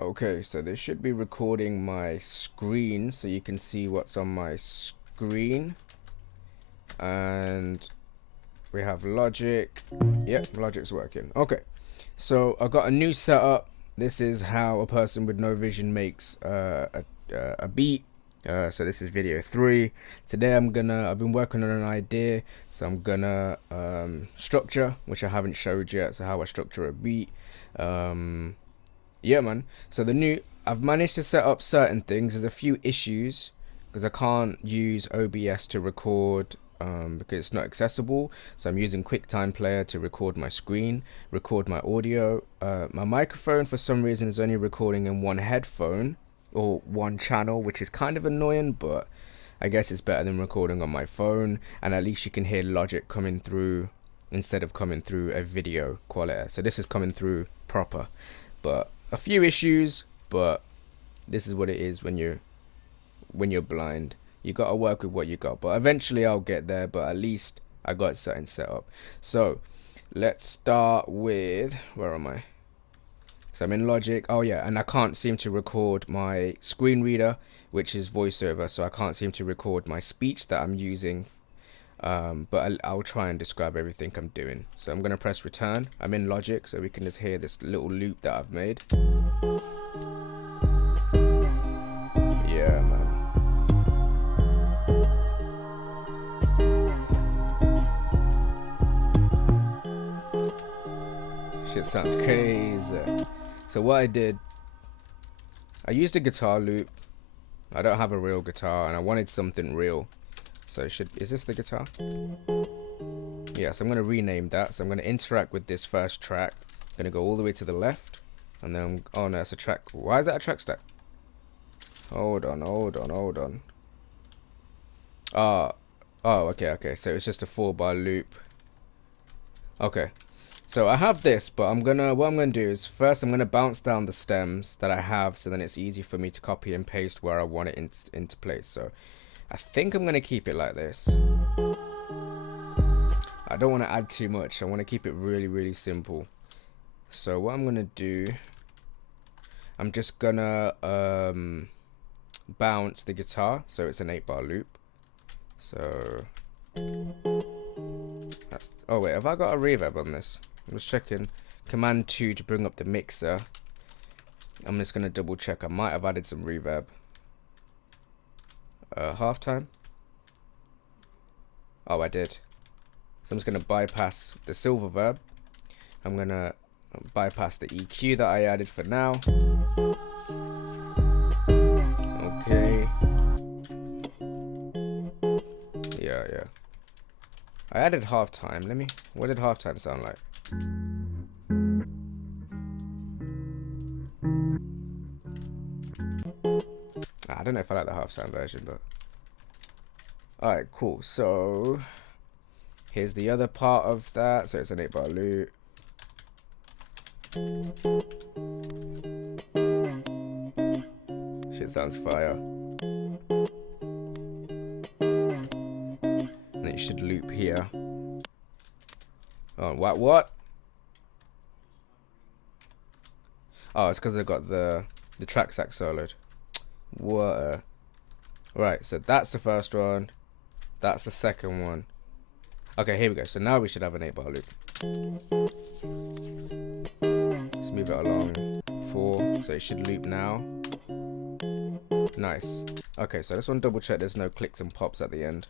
Okay, so this should be recording my screen so you can see what's on my screen. And we have Logic. Yep, Logic's working. Okay, so I've got a new setup. This is how a person with no vision makes a beat. So this is video 3. Today I've been working on an idea. So I'm gonna structure, which I haven't showed yet. So how I structure a beat. Yeah, man. So I've managed to set up certain things. There's a few issues because I can't use OBS to record because it's not accessible. So I'm using QuickTime Player to record my screen, record my audio. My microphone for some reason is only recording in one headphone or one channel, which is kind of annoying, but I guess it's better than recording on my phone, and at least you can hear Logic coming through instead of coming through a video quality. So this is coming through proper, but a few issues, but this is what it is when you're blind. You gotta work with what you got, but eventually I'll get there, but at least I got something set up. So let's start with, where am I? So I'm in Logic. Oh yeah, and I can't seem to record my screen reader, which is VoiceOver, so I can't seem to record my speech that I'm using. But I'll try and describe everything I'm doing. So I'm gonna press return. I'm in Logic, so we can just hear this little loop that I've made. Yeah, man. Shit sounds crazy. So what I did, I used a guitar loop. I don't have a real guitar, and I wanted something real. So is this the guitar? Yeah, so I'm gonna rename that. So I'm gonna interact with this first track. I'm gonna go all the way to the left, and then oh no, it's a track. Why is that a track stack? Hold on. Oh, okay. So it's just a 4-bar loop. Okay. So I have this, but what I'm gonna do is first I'm gonna bounce down the stems that I have, so then it's easy for me to copy and paste where I want it into place. So I think I'm gonna keep it like this. I don't want to add too much. I want to keep it really simple. So what I'm gonna do, I'm just gonna bounce the guitar, so it's an 8-bar loop. So that's, oh wait, have I got a reverb on this? I'm just checking. Command 2 to bring up the mixer. I'm just gonna double check. I might have added some reverb. Halftime. Oh, I did. So I'm just gonna bypass the silver verb. I'm gonna bypass the EQ that I added for now. Okay. Yeah. I added halftime. What did halftime sound like? I don't know if I like the halftime version, but alright, cool. So here's the other part of that. So it's an 8-bar loop. Shit sounds fire. And it should loop here. Oh, what? Oh, it's because I got the track sax soloed. What? Right, so that's the first one. That's the second one. Okay, here we go. So now we should have an 8-bar loop. Let's move it along. 4, so it should loop now. Nice. Okay, so this one double check there's no clicks and pops at the end.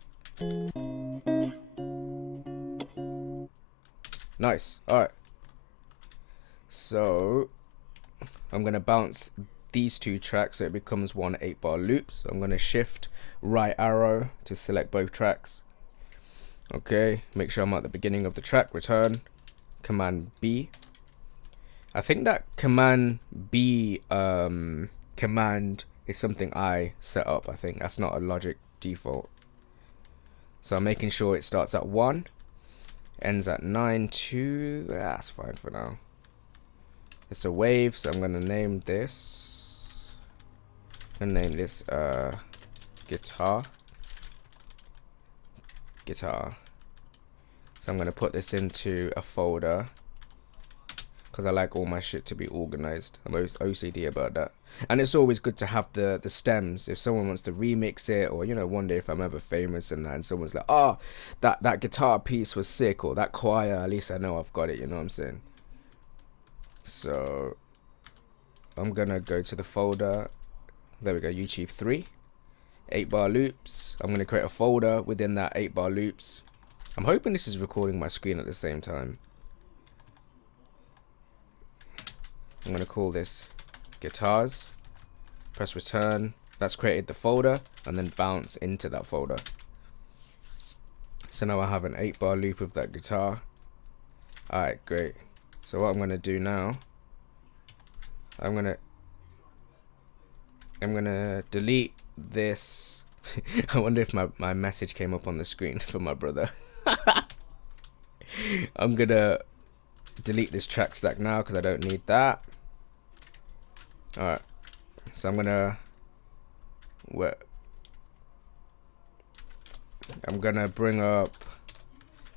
Nice. Alright. So I'm gonna bounce these 2 tracks so it becomes one 8-bar loop. So I'm gonna shift right arrow to select both tracks. Okay, make sure I'm at the beginning of the track. Return. Command B. I think that Command B command is something I set up. I think that's not a Logic default. So I'm making sure it starts at 1, ends at 9.2. That's fine for now. It's a wave, so I'm gonna name this. Guitar. So I'm gonna put this into a folder because I like all my shit to be organized. I'm OCD about that. And it's always good to have the stems if someone wants to remix it, or, you know, one day if I'm ever famous and that, and someone's like, oh, that guitar piece was sick, or that choir, at least I know I've got it, you know what I'm saying? So I'm gonna go to the folder. There we go, YouTube 3, 8-bar loops. I'm gonna create a folder within that 8-bar loops. I'm hoping this is recording my screen at the same time. I'm gonna call this guitars. Press return. That's created the folder, and then bounce into that folder. So now I have an 8-bar loop of that guitar. Alright, great. So what I'm gonna do now, I'm gonna delete this. I wonder if my message came up on the screen for my brother. I'm gonna delete this track stack now because I don't need that. Alright, so I'm gonna bring up,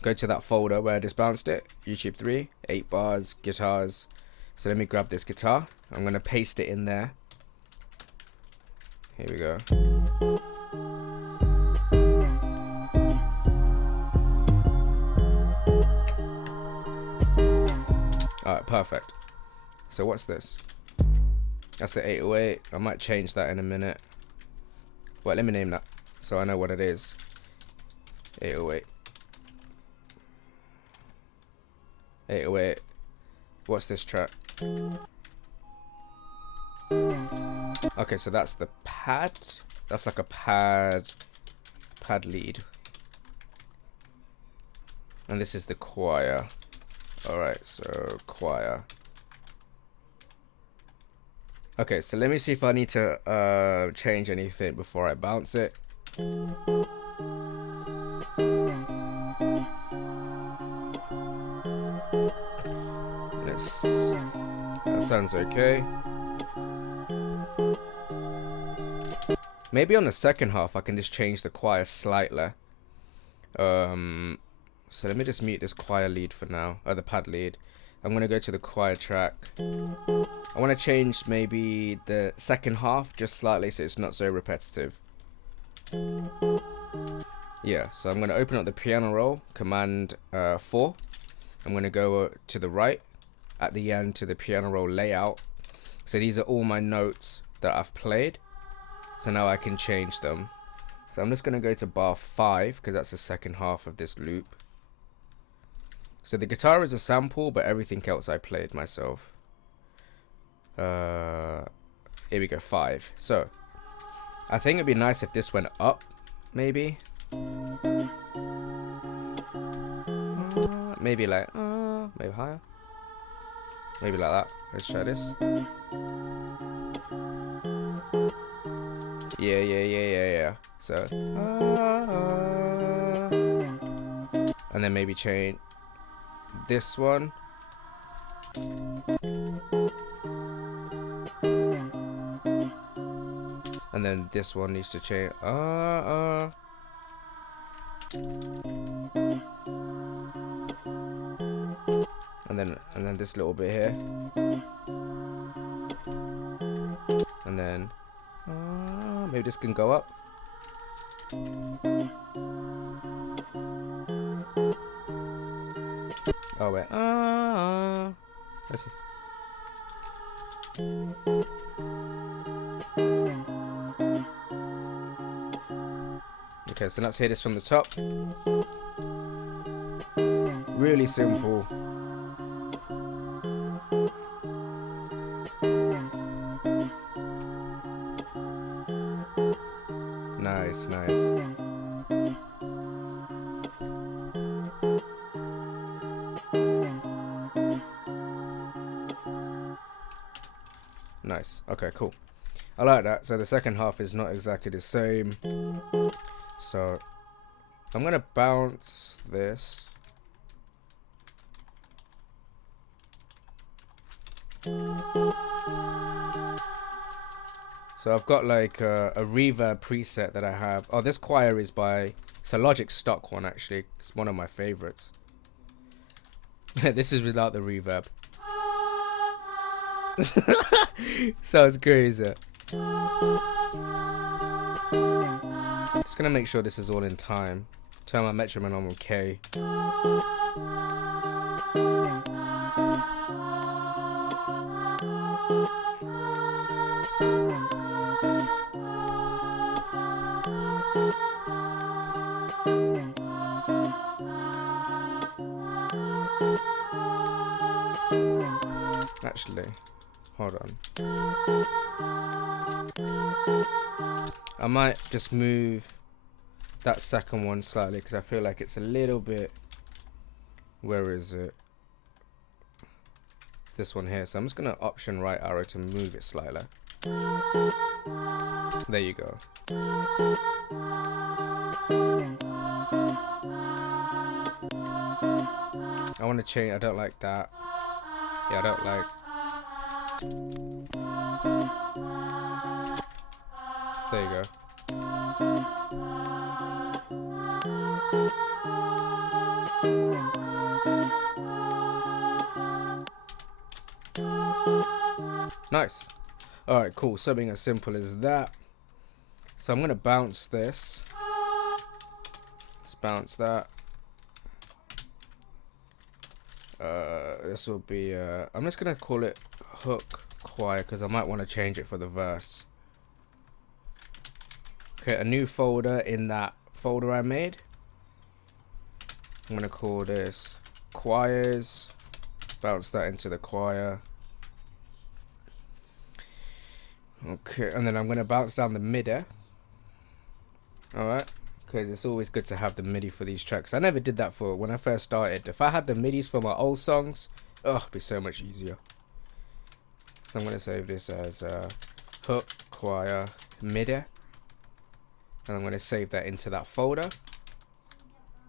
go to that folder where I just bounced it, YouTube 3, 8 bars, guitars. So let me grab this guitar. I'm gonna paste it in there. Here we go. Alright, perfect. So what's this? That's the 808. I might change that in a minute. Well, let me name that so I know what it is. 808. 808. What's this track? Okay, so that's the pad. That's like a pad lead. And this is the choir. Alright, so choir. Okay, so let me see if I need to change anything before I bounce it. That sounds okay. Maybe on the second half I can just change the choir slightly. So let me just mute this choir lead for now, or the pad lead. I'm gonna go to the choir track. I want to change maybe the second half just slightly so it's not so repetitive. Yeah, so I'm gonna open up the piano roll, Command 4. I'm gonna go to the right at the end to the piano roll layout. So these are all my notes that I've played. So now I can change them. So I'm just gonna go to bar 5 because that's the second half of this loop. So the guitar is a sample, but everything else I played myself. Here we go, 5. So I think it'd be nice if this went up, maybe. Maybe like, maybe higher. Maybe like that. Let's try this. Yeah. So, and then maybe change this one. And then this one needs to change. And then this little bit here. And then maybe this can go up. Oh wait. Let's see. Okay, so let's hear this from the top. Really simple. Nice. Nice. Okay, cool. I like that. So the second half is not exactly the same. So I'm gonna bounce this. So I've got like a reverb preset that I have. Oh, this choir is by, it's a Logic stock one actually. It's one of my favorites. This is without the reverb. Sounds crazy. Just gonna make sure this is all in time. Turn my metronome on K. Actually, hold on. I might just move that second one slightly because I feel like it's a little bit. Where is it? It's this one here. So I'm just gonna option right arrow to move it slightly. There you go. I want to change. I don't like that. Yeah, I don't like. There you go. Nice. Alright, cool. Something as simple as that. So I'm going to bounce this. Let's bounce that. This will be... I'm just going to call it hook choir because I might want to change it for the verse. Okay, a new folder in that folder I made. I'm going to call this choirs. Bounce that into the choir. Okay, and then I'm going to bounce down the MIDI. Alright, because it's always good to have the MIDI for these tracks. I never did that for when I first started. If I had the MIDIs for my old songs, it'd be so much easier. So I'm going to save this as hook, choir, MIDI. And I'm going to save that into that folder.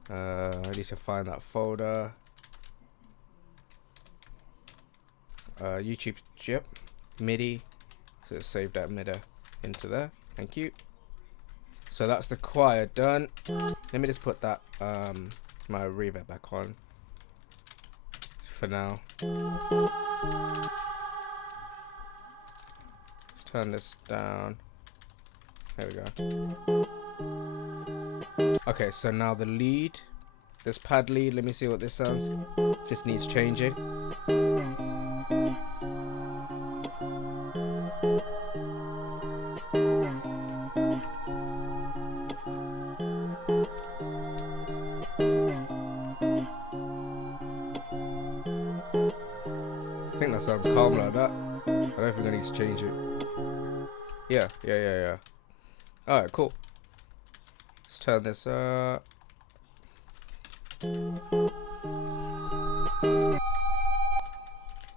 I need to find that folder. YouTube, yep, MIDI. So let's save that MIDI into there. Thank you. So that's the choir done. Let me just put that my reverb back on for now. Let's turn this down. There we go. Okay, so now the lead. This pad lead, let me see what this sounds. If this needs changing. I think that sounds calm like that. I don't think I need to change it. Yeah. Alright, cool. Let's turn this up.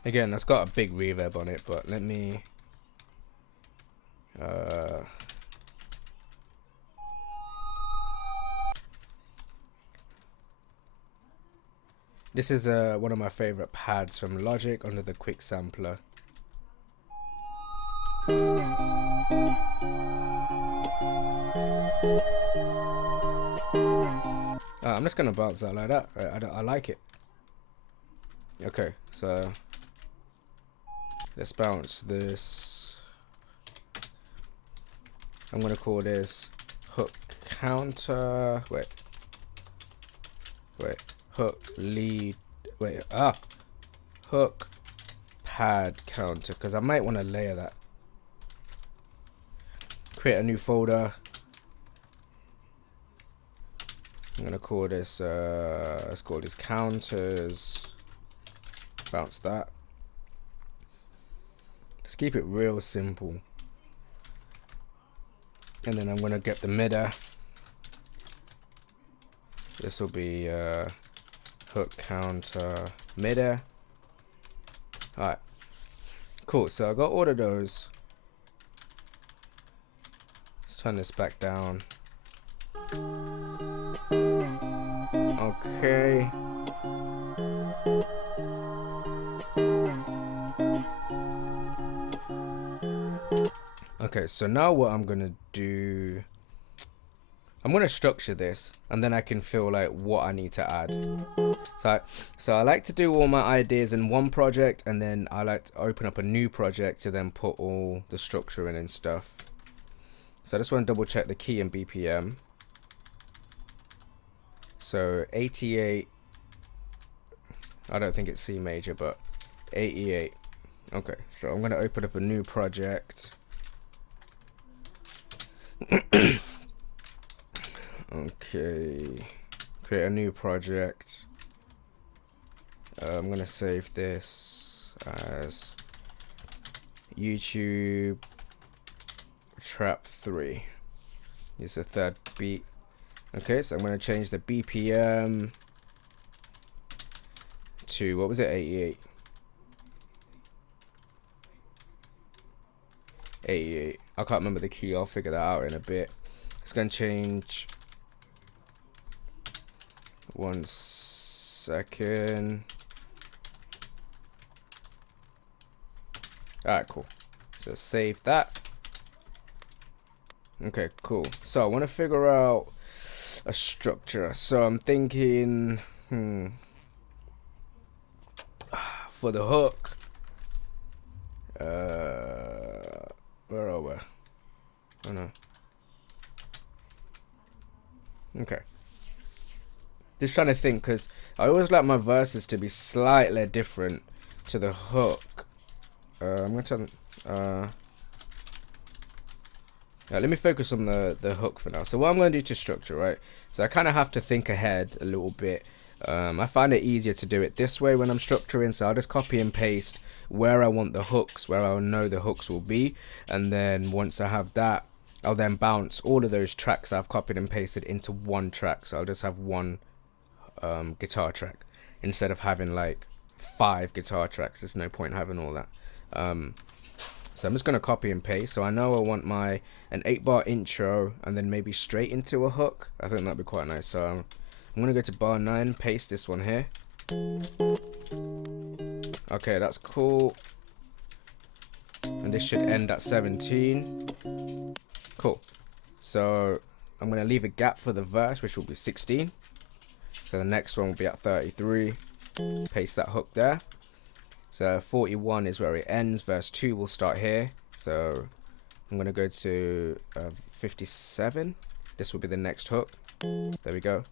Again, that's got a big reverb on it, but let me this is one of my favorite pads from Logic under the Quick Sampler. I'm just gonna bounce that like that. I like it. Okay, so let's bounce this. I'm gonna call this hook counter. Wait. Hook lead. Hook pad counter, because I might want to layer that. Create a new folder. I'm gonna call this let's call this counters. Bounce that. Just keep it real simple. And then I'm gonna get the MIDI. This will be hook counter MIDI. Alright. Cool, so I got all of those. Let's turn this back down. Okay. Okay, so now what I'm gonna do, I'm gonna structure this, and then I can feel like what I need to add. So I like to do all my ideas in one project, and then I like to open up a new project to then put all the structure in and stuff. So I just want to double check the key and BPM. So 88, I don't think it's C major, but 88. Okay, so I'm gonna open up a new project. Okay, create a new project. I'm gonna save this as YouTube Trap 3. It's the third beat. Okay, so I'm gonna change the BPM to, what was it, 88. 88. I can't remember the key. I'll figure that out in a bit. It's gonna change. 1 second. Alright, cool. So save that. Okay, cool. So I want to figure out a structure. So I'm thinking, for the hook, where are we? Oh no. Okay. Just trying to think, because I always like my verses to be slightly different to the hook. I'm going to turn... let me focus on the hook for now. So what I'm going to do to structure, right? So I kind of have to think ahead a little bit. I find it easier to do it this way when I'm structuring. So I'll just copy and paste where I want the hooks, where I know the hooks will be. And then once I have that, I'll then bounce all of those tracks I've copied and pasted into one track. So I'll just have one guitar track instead of having like 5 guitar tracks. There's no point having all that. So I'm just gonna copy and paste. So I know I want an 8-bar intro and then maybe straight into a hook. I think that'd be quite nice. So I'm gonna go to bar 9, paste this one here. Okay, that's cool. And this should end at 17. Cool. So I'm gonna leave a gap for the verse, which will be 16. So the next one will be at 33. Paste that hook there. So 41 is where it ends. Verse 2 will start here. So I'm going to go to 57. This will be the next hook. There we go.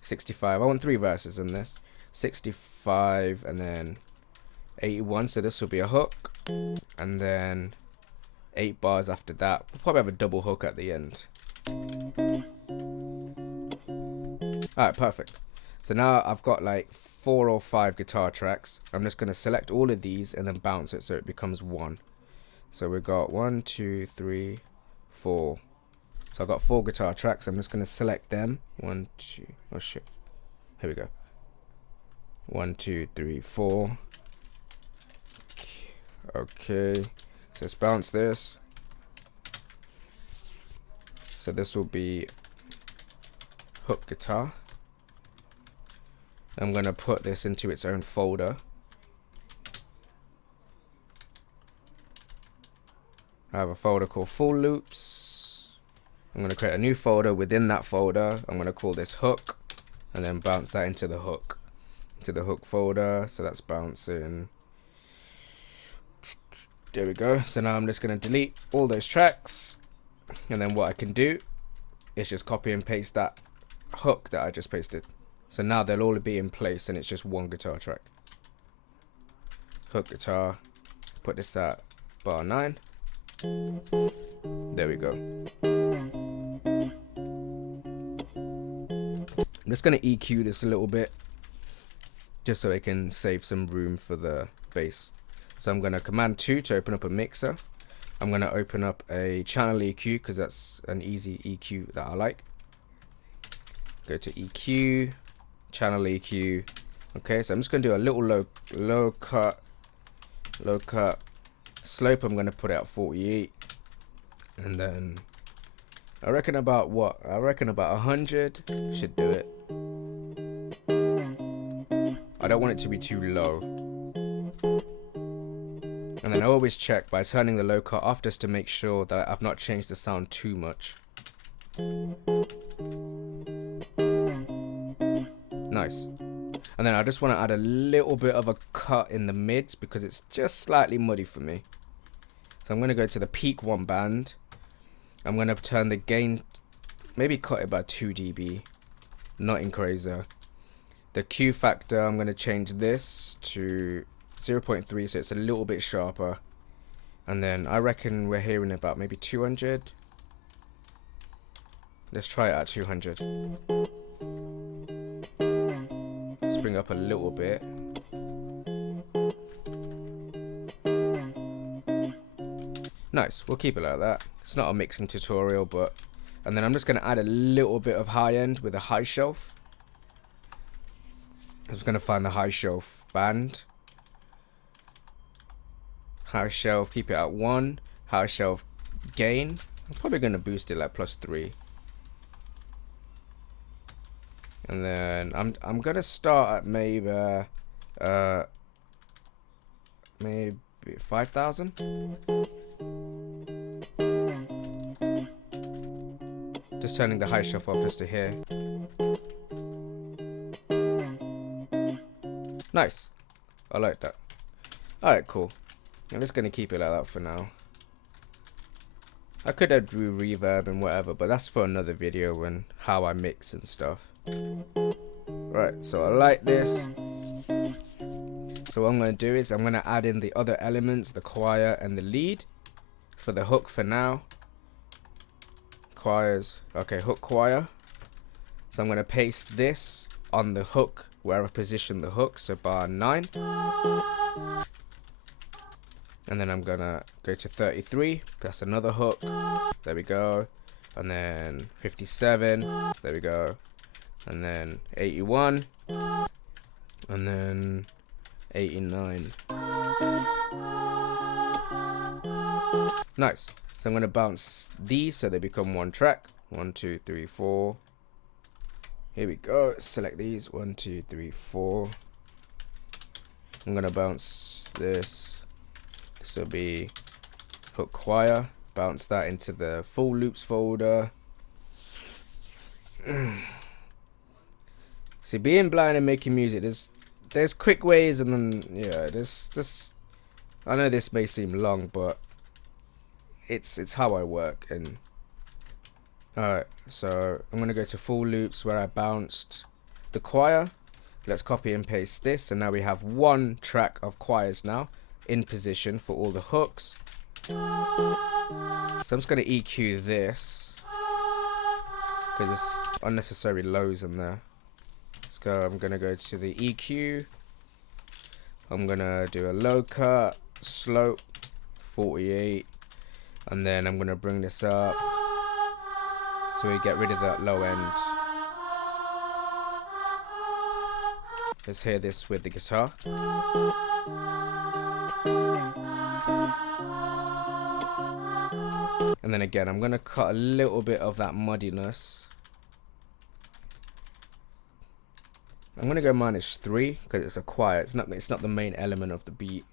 65. I want 3 verses in this. 65 and then 81. So this will be a hook. And then 8 bars after that. We'll probably have a double hook at the end. Alright, perfect. So now I've got like 4 or 5 guitar tracks. I'm just going to select all of these and then bounce it so it becomes 1. So we've got 1, 2, 3, 4. So I've got 4 guitar tracks. I'm just going to select them. 1, 2, oh shit. Here we go. 1, 2, 3, 4. Okay. So let's bounce this. So this will be hook guitar. I'm going to put this into its own folder. I have a folder called full loops. I'm going to create a new folder within that folder. I'm going to call this hook and then bounce that into the hook folder. So that's bouncing. There we go. So now I'm just going to delete all those tracks. And then what I can do is just copy and paste that hook that I just pasted. So now they'll all be in place and it's just one guitar track. Hook guitar. Put this at bar 9. There we go. I'm just going to EQ this a little bit. Just so it can save some room for the bass. So I'm going to command 2 to open up a mixer. I'm going to open up a channel EQ because that's an easy EQ that I like. Go to EQ. Channel EQ. Okay, so I'm just going to do a little low cut. Slope, I'm going to put it at 48. And then I reckon about 100 should do it. I don't want it to be too low. And then I always check by turning the low cut off just to make sure that I've not changed the sound too much. Nice. And then I just want to add a little bit of a cut in the mids because it's just slightly muddy for me. So I'm going to go to the peak 1 band. I'm going to turn the gain, maybe cut it by 2 dB. Nothing crazy. The Q factor, I'm going to change this to 0.3 so it's a little bit sharper. And then I reckon we're hearing about maybe 200. Let's try it at 200. Let's bring up a little bit. Nice, we'll keep it like that. It's not a mixing tutorial, but... And then I'm just going to add a little bit of high end with a high shelf. I'm just going to find the high shelf band. High shelf, keep it at 1. High shelf gain. I'm probably going to boost it like +3. And then I'm gonna start at maybe 5,000. Just turning the high shelf off just to hear. Nice. I like that. Alright, cool. I'm just gonna keep it like that for now. I could have drew reverb and whatever, but that's for another video and how I mix and stuff. Right, so I like this. So what I'm going to do is I'm going to add in the other elements, the choir and the lead for the hook for now. Choirs, okay, hook choir. So I'm going to paste this on the hook where I've positioned the hook, so bar 9. And then I'm going to go to 33, that's another hook. There we go. And then 57, there we go. And then 81, and then 89. Nice. So I'm going to bounce these so they become one track. 1, 2, 3, 4. Here we go. Select these. 1, 2, 3, 4. I'm going to bounce this. This will be hook choir. Bounce that into the full loops folder. See, being blind and making music, there's quick ways, and then yeah, this. I know this may seem long, but it's how I work. And alright, so I'm gonna go to full loops where I bounced the choir. Let's copy and paste this, and now we have one track of choirs now in position for all the hooks. So I'm just gonna EQ this because there's unnecessary lows in there. Let's go. I'm gonna go to the EQ. I'm gonna do a low cut, slope, 48, and then I'm gonna bring this up so we get rid of that low end. Let's hear this with the guitar. And then again, I'm gonna cut a little bit of that muddiness. I'm gonna go -3 because it's a choir. It's not the main element of the beat.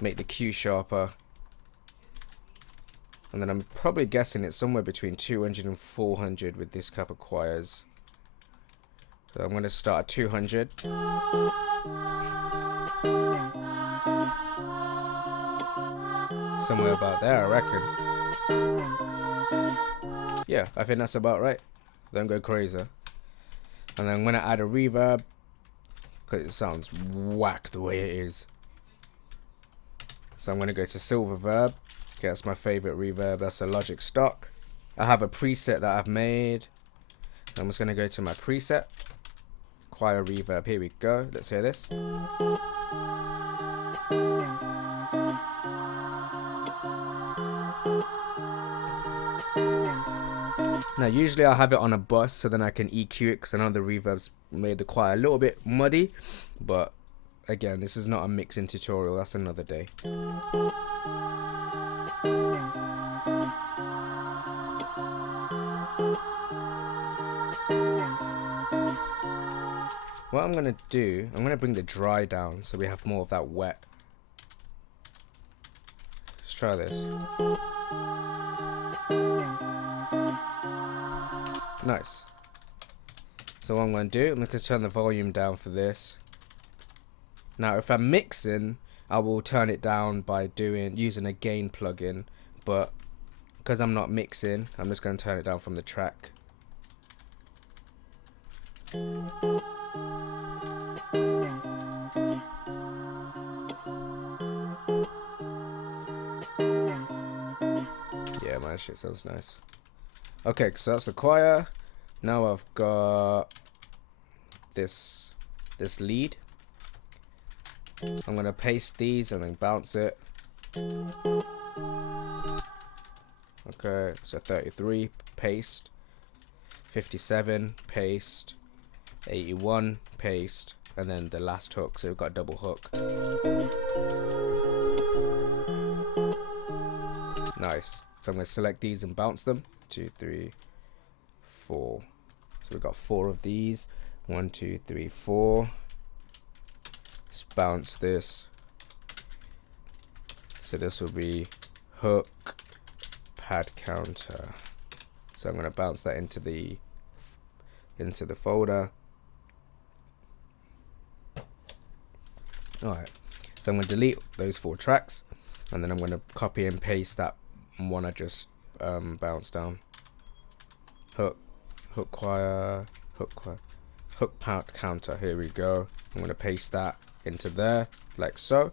Make the Q sharper. And then I'm probably guessing it's somewhere between 200 and 400 with this type of choirs. So I'm gonna start at 200. Somewhere about there, I reckon. Yeah, I think that's about right. Don't go crazy. And then I'm going to add a reverb because it sounds whack the way it is. So I'm going to go to Silververb. Okay, that's my favorite reverb. That's a Logic stock. I have a preset that I've made. I'm just going to go to my preset. Choir reverb. Here we go. Let's hear this. Now usually I have it on a bus so then I can EQ it because I know the reverb's made the choir a little bit muddy, but again, this is not a mixing tutorial, that's another day. What I'm going to do, I'm going to bring the dry down so we have more of that wet. Let's try this. Nice. So what I'm going to do, I'm going to turn the volume down for this. Now if I'm mixing, I will turn it down by using a gain plugin, but because I'm not mixing, I'm just going to turn it down from the track. Yeah, man, shit sounds nice. Okay, so that's the choir. Now I've got this lead. I'm gonna paste these and then bounce it. Okay, so 33, paste. 57, paste. 81, paste. And then the last hook, so we've got a double hook. Nice. So I'm gonna select these and bounce them. 2, 3, 4. So we've got 4 of these. 1, 2, 3, 4. Let's bounce this. So this will be hook, pad counter. So I'm gonna bounce that into the folder. Alright. So I'm gonna delete those 4 tracks, and then I'm gonna copy and paste that one I just bounced down. Hook choir, hook pad counter. Here we go. I'm gonna paste that into there like so.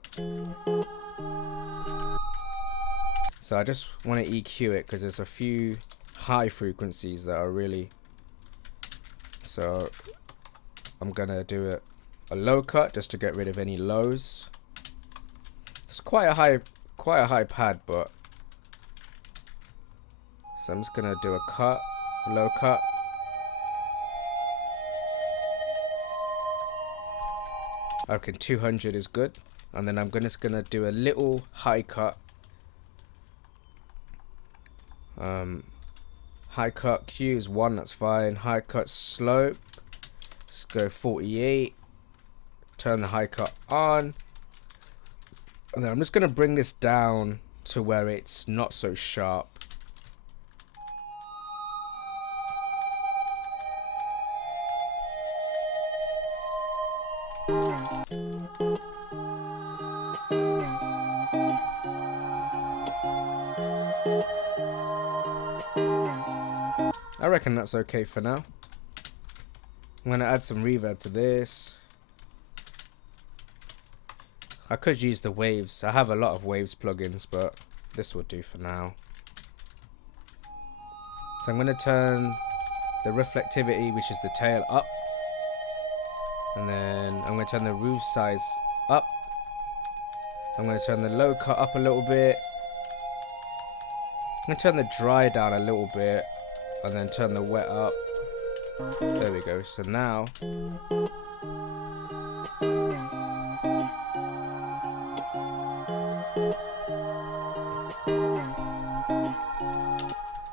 So I just want to EQ it because there's a few high frequencies that are really, so I'm gonna do a low cut just to get rid of any lows. It's quite a high pad, but so I'm just gonna do a low cut. I reckon 200 is good, and then I'm just gonna do a little high cut. High cut Q is 1, that's fine. High cut slope, let's go 48. Turn the high cut on, and then I'm just gonna bring this down to where it's not so sharp. I reckon that's okay for now. I'm gonna add some reverb to this. I could use the waves. I have a lot of waves plugins, but this will do for now. So I'm gonna turn the reflectivity, which is the tail, up. And then I'm gonna turn the roof size up. I'm gonna turn the low cut up a little bit. I'm gonna turn the dry down a little bit, and then turn the wet up. There we go. So now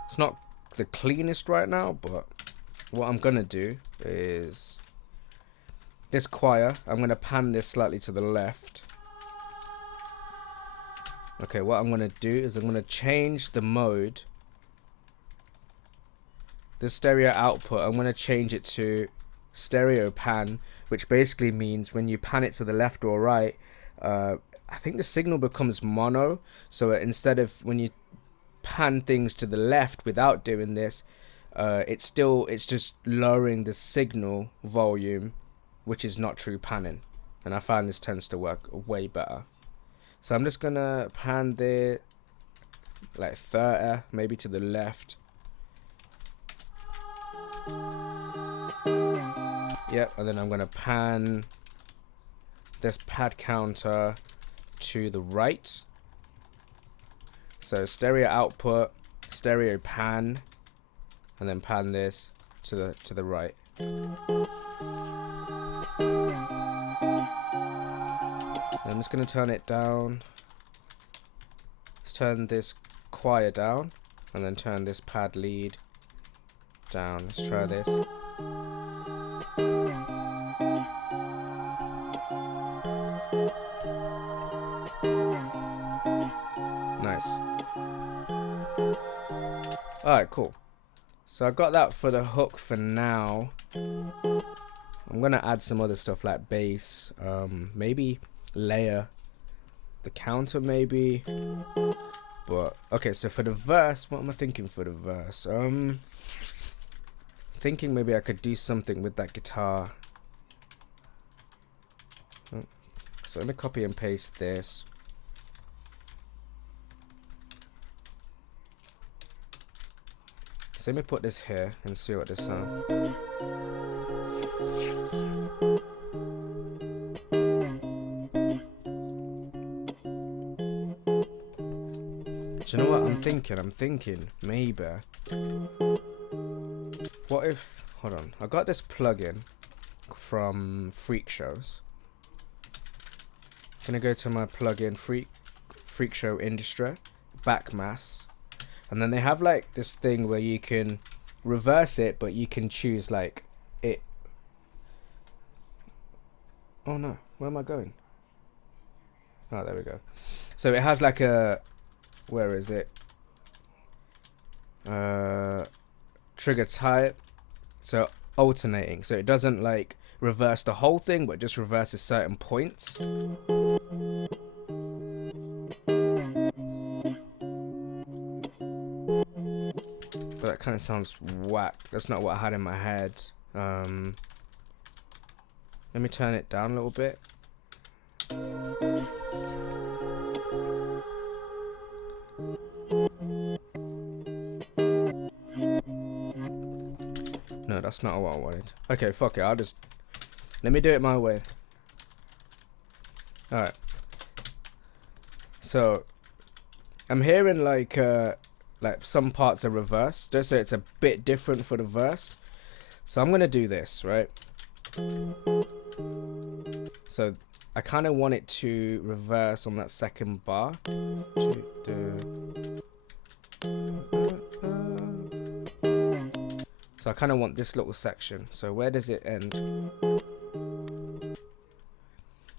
it's not the cleanest right now, but what I'm gonna do is this choir, I'm gonna pan this slightly to the left. Okay, what I'm gonna do is I'm gonna change the mode. The stereo output, I'm gonna change it to stereo pan, which basically means when you pan it to the left or right, I think the signal becomes mono. So instead of when you pan things to the left without doing this, it's just lowering the signal volume, which is not true panning. And I find this tends to work way better. So I'm just gonna pan there like 30, maybe to the left. Yep, and then I'm gonna pan this pad counter to the right. So stereo output, stereo pan, and then pan this to the right. I'm just gonna turn it down. Let's turn this choir down, and then turn this pad lead down. Let's try this. Nice. Alright, cool. So I got that for the hook for now. I'm gonna add some other stuff like bass, maybe layer the counter maybe. But okay, so for the verse, what am I thinking for the verse? Thinking maybe I could do something with that guitar. So let me copy and paste this. So let me put this here and see what this sounds. Do you know what I'm thinking? I'm thinking maybe. What if? Hold on. I got this plugin from Freak Shows. Gonna go to my plugin Freak Show Industry, Backmass, and then they have like this thing where you can reverse it, but you can choose like it. Oh no, where am I going? Oh, there we go. So it has like a, where is it? Trigger type. So alternating. So it doesn't like reverse the whole thing, but just reverses certain points. But that kind of sounds whack. That's not what I had in my head. Let me turn it down a little bit. No, that's not what I wanted. Okay, fuck it. Let me do it my way. Alright. So, I'm hearing like some parts are reversed, just so it's a bit different for the verse. So I'm gonna do this, right? So I kind of want it to reverse on that second bar. So I kind of want this little section. So where does it end?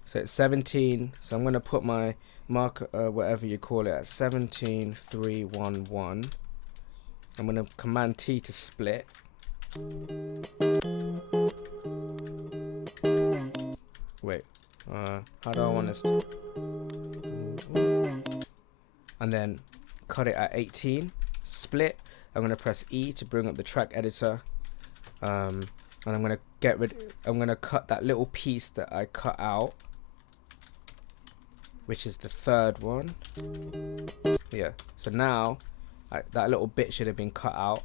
So it's 17. So I'm gonna put my marker, whatever you call it, at 17.311. I'm gonna Command T to split. Wait, how do I want this? And then cut it at 18. Split. I'm gonna press E to bring up the track editor, and I'm gonna I'm gonna cut that little piece that I cut out, which is the third one. Yeah. So now that little bit should have been cut out.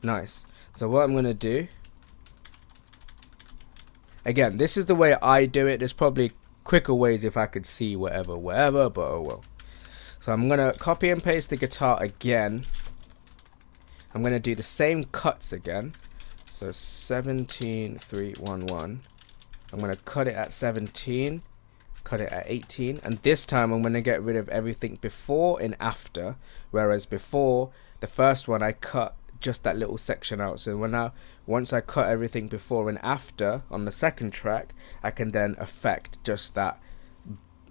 Nice. So what I'm gonna do, again, this is the way I do it. There's probably quicker ways if I could see whatever, but oh well. So I'm gonna copy and paste the guitar again. I'm gonna do the same cuts again. So 17.311. I'm gonna cut it at 17, cut it at 18, and this time I'm gonna get rid of everything before and after. Whereas before, the first one I cut just that little section out. So once I cut everything before and after on the second track, I can then affect just that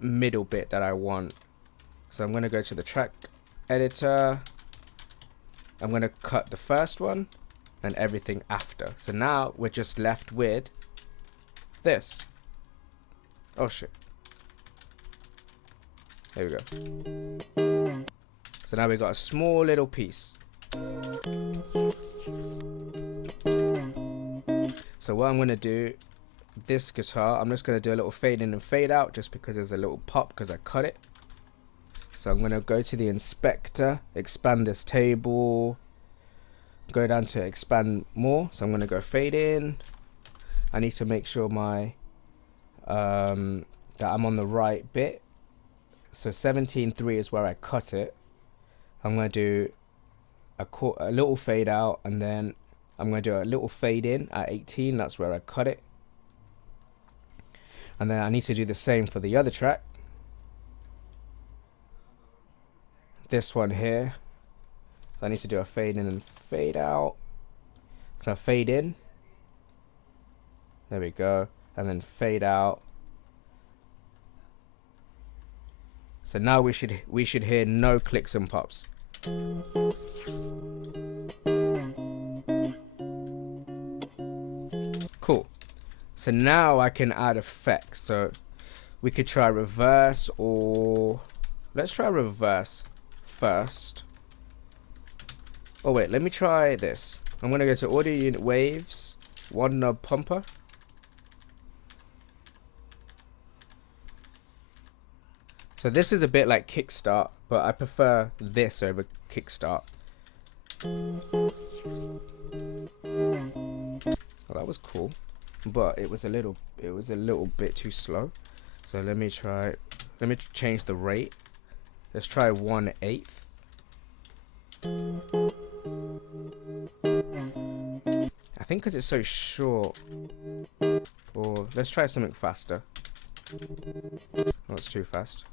middle bit that I want. So I'm going to go to the track editor. I'm going to cut the first one and everything after. So now we're just left with this. Oh shit. There we go. So now we got a small little piece. So what I'm going to do, this guitar, I'm just going to do a little fade in and fade out just because there's a little pop because I cut it. So I'm going to go to the inspector, expand this table, go down to expand more. So I'm going to go fade in. I need to make sure my that I'm on the right bit. So 17.3 is where I cut it. I'm going to do a little fade out, and then I'm going to do a little fade in at 18. That's where I cut it. And then I need to do the same for the other track. This one here. So I need to do a fade in and fade out. So fade in. There we go. And then fade out. So now we should hear no clicks and pops. Cool. So now I can add effects. So we could try reverse, or let's try reverse first. Oh wait, let me try this. I'm gonna go to audio unit waves, one knob pumper. So this is a bit like kickstart, but I prefer this over kickstart. Well, that was cool, but it was a little bit too slow. So let me change the rate. Let's try 1/8. I think because it's so short. Or let's try something faster. Oh, it's too fast.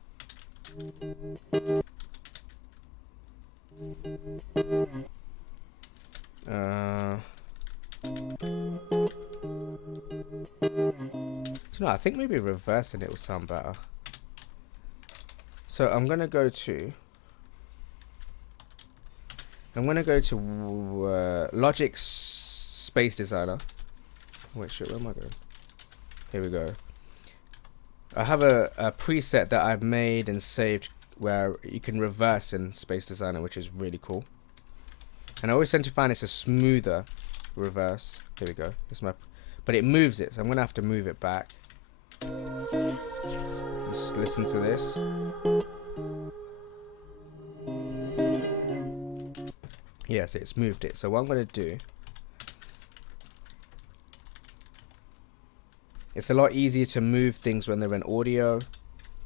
So no, I think maybe reversing it will sound better. So I'm gonna go to Logic Space Designer. Wait, shit, where am I going? Here we go. I have a preset that I've made and saved where you can reverse in Space Designer, which is really cool. And I always tend to find it's a smoother reverse. Here we go. But it moves it, so I'm gonna have to move it back. Just listen to this. Yes, it's moved it. So what I'm gonna do, it's a lot easier to move things when they're in audio,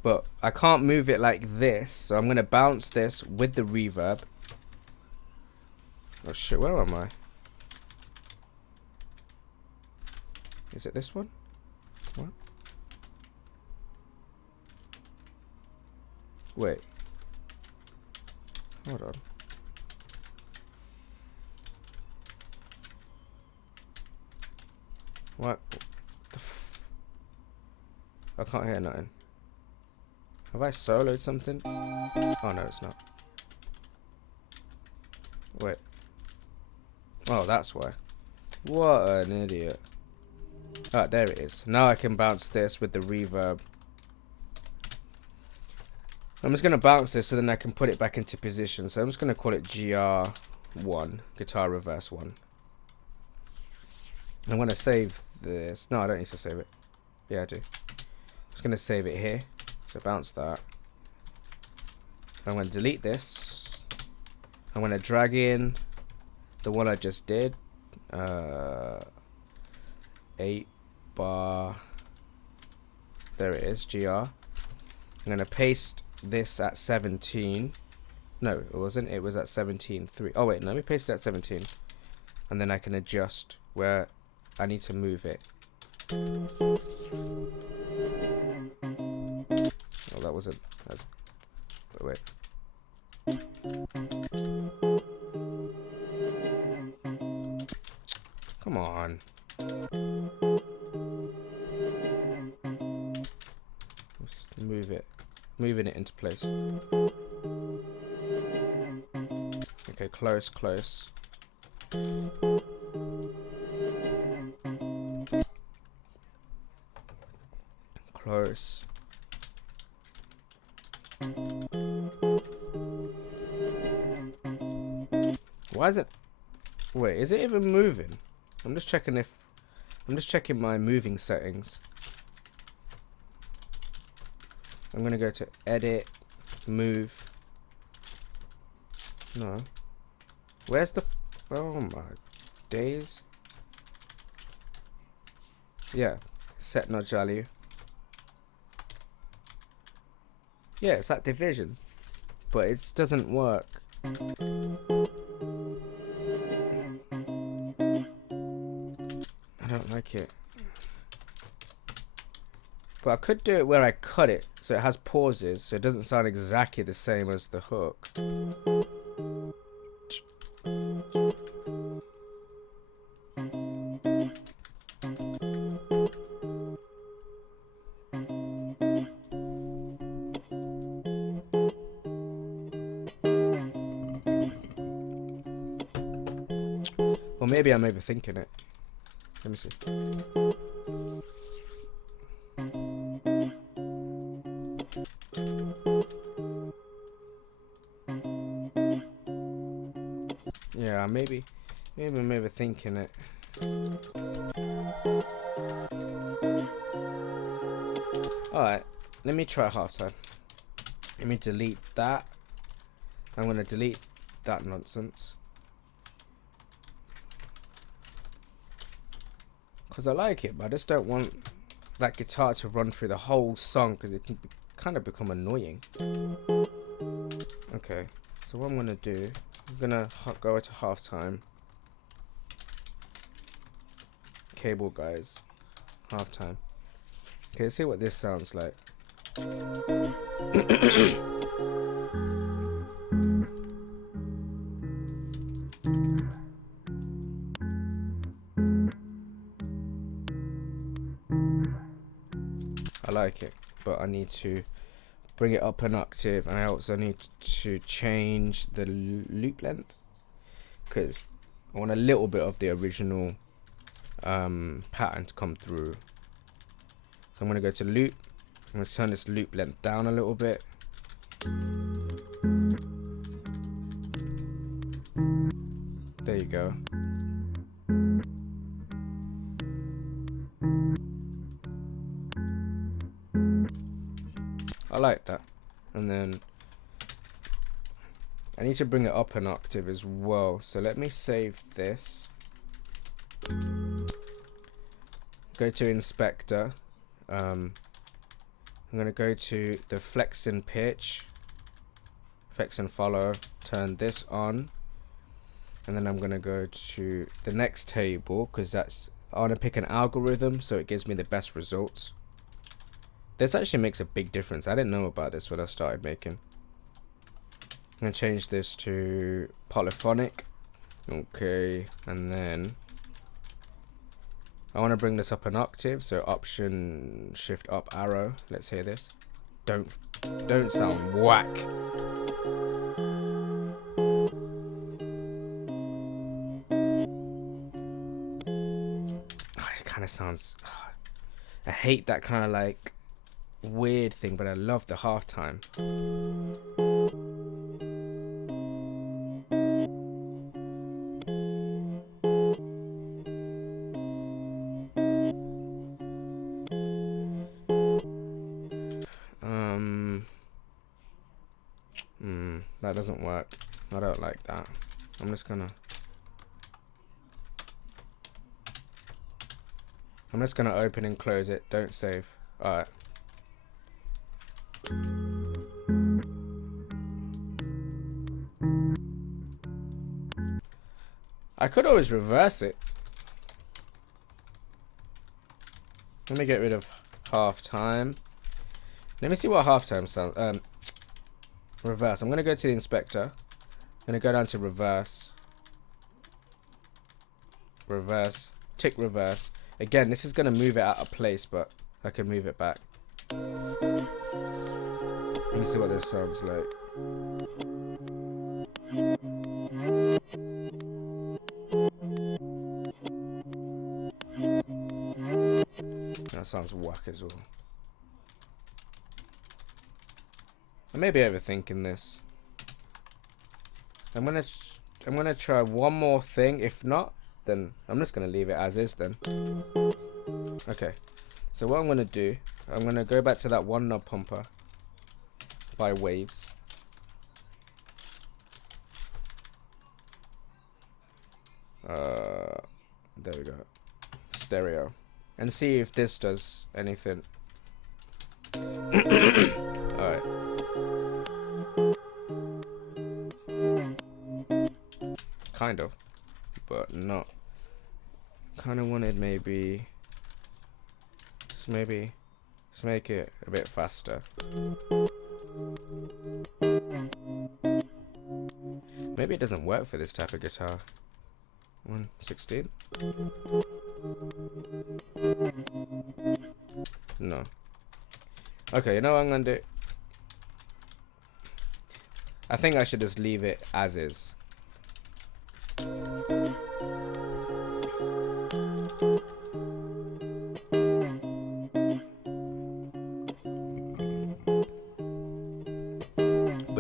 but I can't move it like this, so I'm gonna bounce this with the reverb. Oh shit, where am I? Is it this one? What? Wait. Hold on. What the I can't hear nothing. Have I soloed something? Oh no, it's not. Wait. Oh, that's why. What an idiot. Alright, there it is. Now I can bounce this with the reverb. I'm just going to bounce this so then I can put it back into position. So I'm just going to call it GR1, Guitar Reverse 1. I'm going to save this. No, I don't need to save it. Yeah, I do. I'm just going to save it here. So bounce that. I'm going to delete this. I'm going to drag in the one I just did. 8 bar. There it is, GR. I'm going to paste this at 17. No, it wasn't. It was at 17.3. Oh, wait. Let me paste it at 17. And then I can adjust where I need to move it. Oh, that wasn't. That's. Wait. Come on. Let's move it. Moving it into place. Okay, close, close. Close. Why is it? Wait, is it even moving? I'm just checking my moving settings. I'm gonna go to edit, move. No. Where's the? Oh my days. Yeah, set nudge value. Yeah, it's that division, but it doesn't work. I don't like it. But I could do it where I cut it, so it has pauses, so it doesn't sound exactly the same as the hook. Or maybe I'm overthinking it. Let me see. Yeah, maybe I'm overthinking it. Alright, let me try halftime. Let me delete that. I'm gonna delete that nonsense. Because I like it, but I just don't want that guitar to run through the whole song because it can kind of become annoying. Okay, so what I'm gonna do, I'm gonna go to halftime. Cable guys, halftime. Okay, let's see what this sounds like. I like it, but I need to bring it up an octave, and I also need to change the loop length because I want a little bit of the original pattern to come through. So I'm going to go to loop. I'm going to turn this loop length down a little bit. There you go. I like that. And then I need to bring it up an octave as well. So let me save this. Go to inspector. I'm going to go to the flex and pitch. Flex and follow. Turn this on. And then I'm going to go to the next table because I want to pick an algorithm so it gives me the best results. This actually makes a big difference. I didn't know about this when I started making. I'm going to change this to polyphonic. Okay, and then I want to bring this up an octave. So option shift up arrow. Let's hear this. Don't sound whack. It kind of sounds. I hate that kind of like weird thing, but I love the halftime. That doesn't work. I don't like that. I'm just gonna open and close it. Don't save. Alright. I could always reverse it. Let me get rid of halftime. Let me see what halftime sounds. Reverse. I'm gonna go to the inspector. I'm gonna go down to reverse. Reverse. Tick reverse. Again, this is gonna move it out of place, but I can move it back. Let me see what this sounds like. That sounds whack as well. I may be overthinking this. I'm gonna try one more thing. If not, then I'm just gonna leave it as is then. Okay. So what I'm gonna do, I'm gonna go back to that one knob pumper by Waves. There we go. Stereo. And see if this does anything. Alright. Kind of. But not. Kind of wanted maybe. Just make it a bit faster. Maybe it doesn't work for this type of guitar. 116? No. Okay, you know what I'm gonna do? I think I should just leave it as is.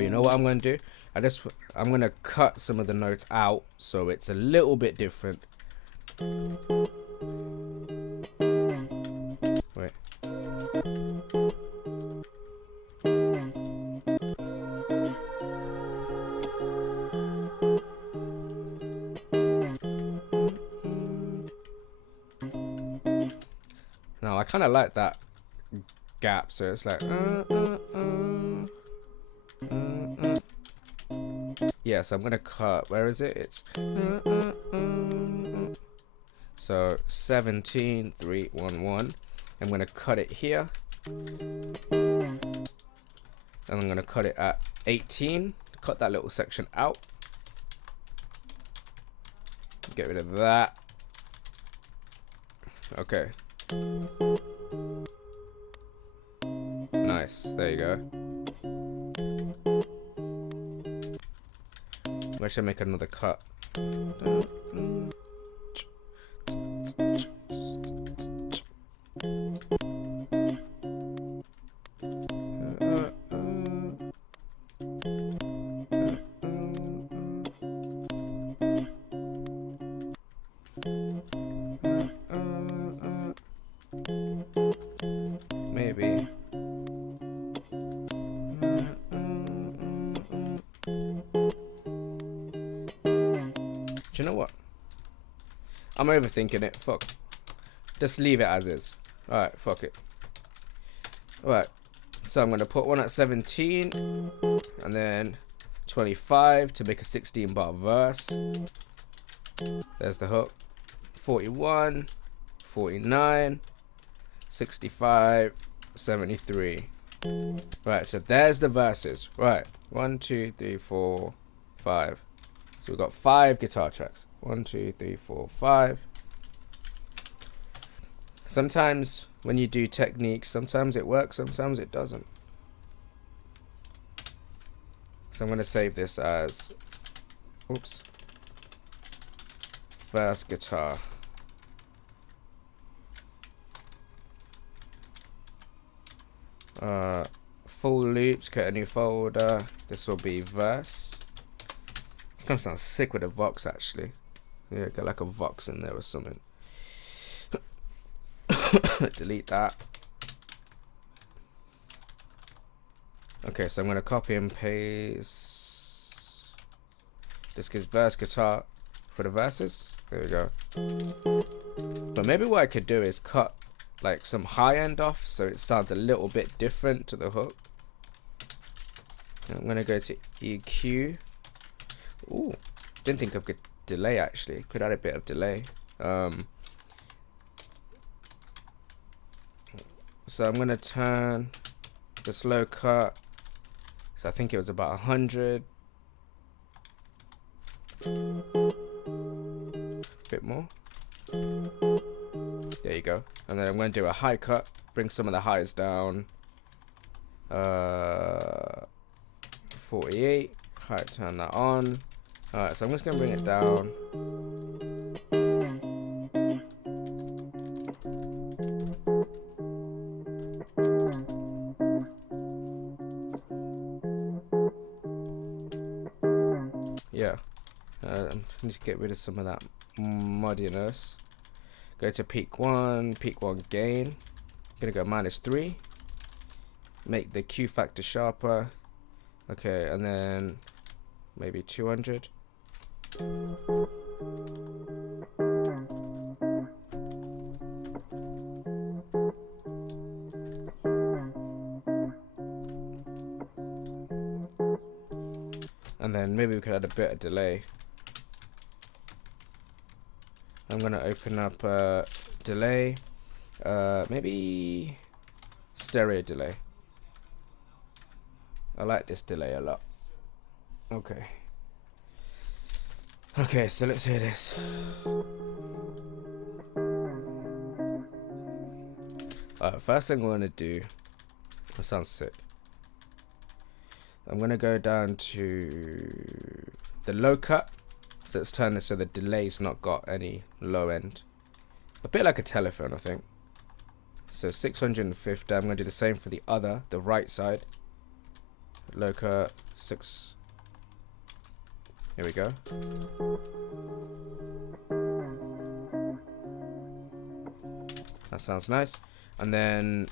you know what I'm going to do? I'm going to cut some of the notes out so it's a little bit different. Wait. No, I kind of like that gap, so it's like yeah, so I'm gonna cut, where is it? It's so 17 3 1 1. I'm gonna cut it here, and I'm gonna cut it at 18. Cut that little section out, get rid of that. Okay, nice, there you go. I should make another cut. Maybe. Do you know what? I'm overthinking it. Fuck. Just leave it as is. Alright, fuck it. Alright. So I'm going to put one at 17. And then 25 to make a 16 bar verse. There's the hook. 41. 49. 65. 73. Right, so there's the verses. Right. 1, 2, 3, 4, 5. So we've got 5 guitar tracks. 1, 2, 3, 4, 5. Sometimes when you do techniques, sometimes it works, sometimes it doesn't. So I'm going to save this as, oops, first guitar. Full loops, create a new folder. This will be verse. It's gonna sound sick with a Vox actually. Yeah, get like a Vox in there or something. Delete that. Okay, so I'm gonna copy and paste. This gives verse guitar for the verses. There we go. But maybe what I could do is cut like some high end off so it sounds a little bit different to the hook. I'm gonna go to EQ. Ooh, didn't think of good delay actually. Could add a bit of delay. So I'm gonna turn the slow cut. So I think it was about 100. Bit more. There you go. And then I'm gonna do a high cut. Bring some of the highs down. 48. High, turn that on. Alright, so I'm just gonna bring it down. Yeah. I need to get rid of some of that muddiness. Go to peak 1 gain. Gonna go -3. Make the Q factor sharper. Okay, and then maybe 200. And then maybe we could add a bit of delay. I'm gonna open up delay, maybe stereo delay. I like this delay a lot. Okay. Okay, so let's hear this. First thing I'm gonna do, that sounds sick. I'm gonna go down to the low cut. So let's turn this so the delay's not got any low end. A bit like a telephone, I think. So 650, I'm gonna do the same for the right side. Loca 6. Here we go. That sounds nice. And then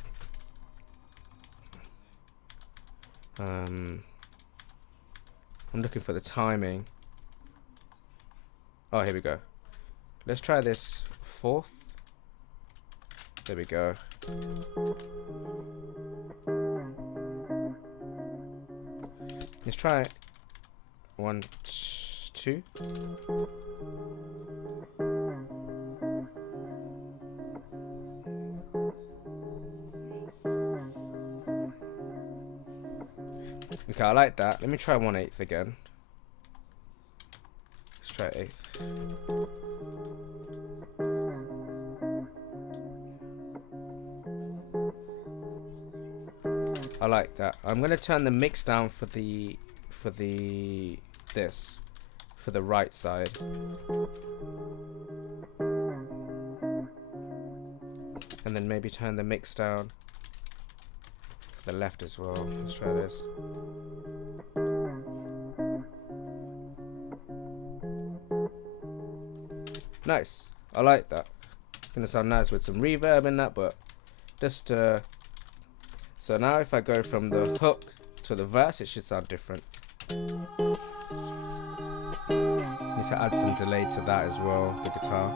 I'm looking for the timing. Oh, here we go. Let's try this 4th. There we go. Let's try it. 1, 2. Okay, I like that. Let me try 1/8 again. Let's try 1/8. I like that. I'm gonna turn the mix down for the right side. And then maybe turn the mix down for the left as well. Let's try this. Nice. I like that. Gonna sound nice with some reverb in that, but just so now if I go from the hook to the verse, it should sound different. Need to add some delay to that as well, the guitar.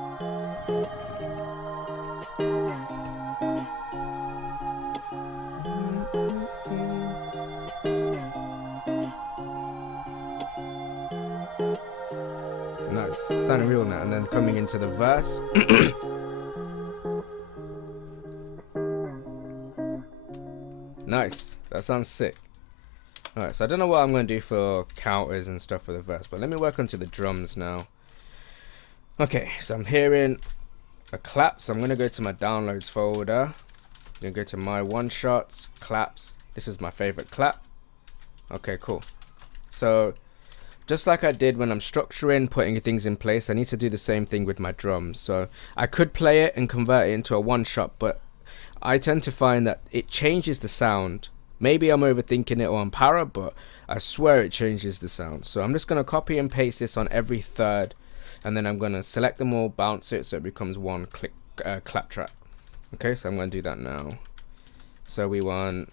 Nice, sounding real now. And then coming into the verse. Nice, that sounds sick. Alright, so I don't know what I'm going to do for counters and stuff for the verse, but let me work onto the drums now. Okay, so I'm hearing a clap, so I'm going to go to my downloads folder. I'm going to go to my one shots, claps. This is my favorite clap. Okay, cool. So just like I did when I'm structuring, putting things in place, I need to do the same thing with my drums. So I could play it and convert it into a one shot, but I tend to find that it changes the sound. Maybe I'm overthinking it or I'm para, but I swear it changes the sound. So I'm just going to copy and paste this on every third, and then I'm going to select them all, bounce it so it becomes one clap track. Okay, so I'm going to do that now. So we want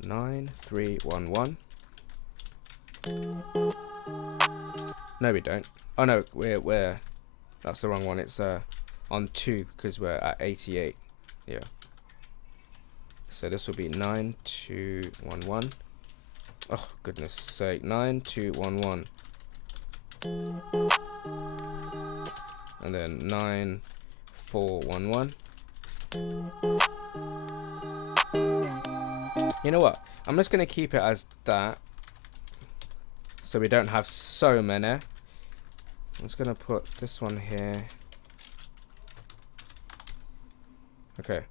9 3 1 1. No, we don't. Oh no, we're that's the wrong one. It's on 2 because we're at 88. Yeah. So this will be 9 2 1 1. Oh goodness sake, 9 2 1 1. And then 9 4 1 1. You know what? I'm just gonna keep it as that, so we don't have so many. I'm just gonna put this one here. Okay.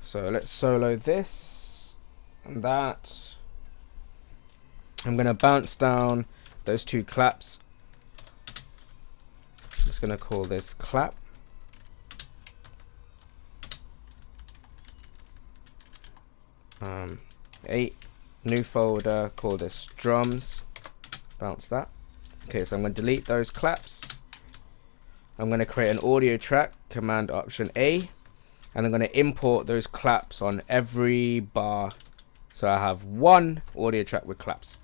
So let's solo this and that. I'm gonna bounce down those 2 claps. I'm just gonna call this clap. Eight, new folder, call this drums. Bounce that. Okay, so I'm gonna delete those claps. I'm gonna create an audio track, Command Option A. And I'm going to import those claps on every bar. So I have one audio track with claps.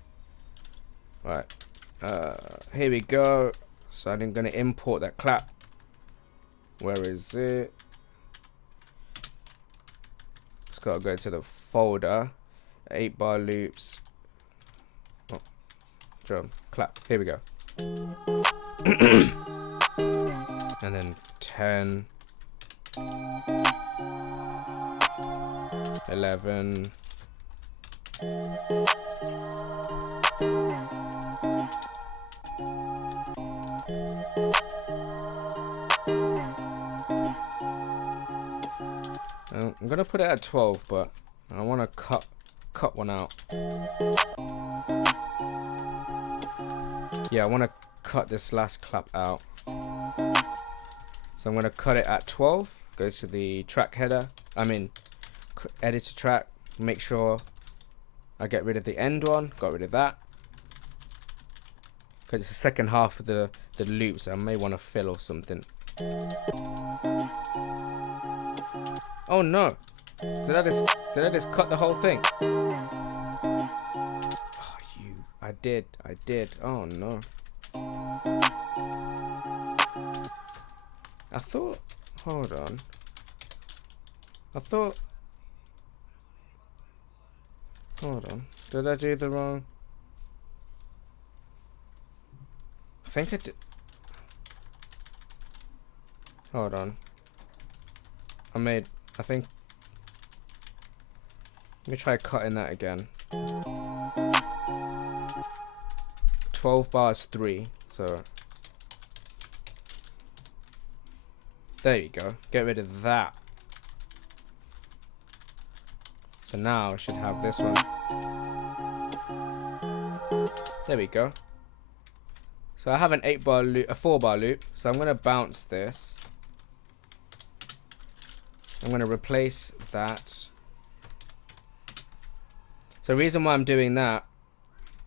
Alright. Here we go. So I'm going to import that clap. Where is it? Just got to go to the folder. 8 bar loops. Oh, drum. Clap. Here we go. And then 10. 11. I'm gonna put it at 12, but I want to cut one out. Yeah, I want to cut this last clap out. So I'm going to cut it at 12. Go to the track header. Editor track. Make sure I get rid of the end one. Got rid of that. Because it's the second half of the loop, so I may want to fill or something. Oh no! Did I just cut the whole thing? Oh, I did. Oh no. I thought. Hold on. Hold on. Did I do the wrong? I think I did. Hold on. I think. Let me try cutting that again. 12 bars 3. So. There you go. Get rid of that. So now I should have this one. There we go. So I have an 8-bar loop, a 4-bar loop. So I'm gonna bounce this. I'm gonna replace that. So the reason why I'm doing that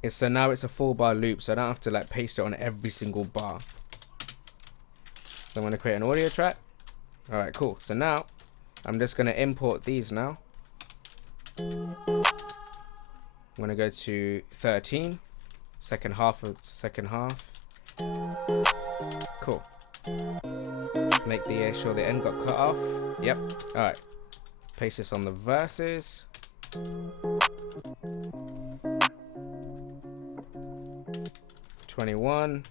is so now it's a 4-bar loop, so I don't have to like paste it on every single bar. So I'm gonna create an audio track. All right, cool. So now I'm just gonna import these now. I'm gonna go to 13, second half. Cool. Make sure the end got cut off. Yep. All right. Paste this on the verses. $21.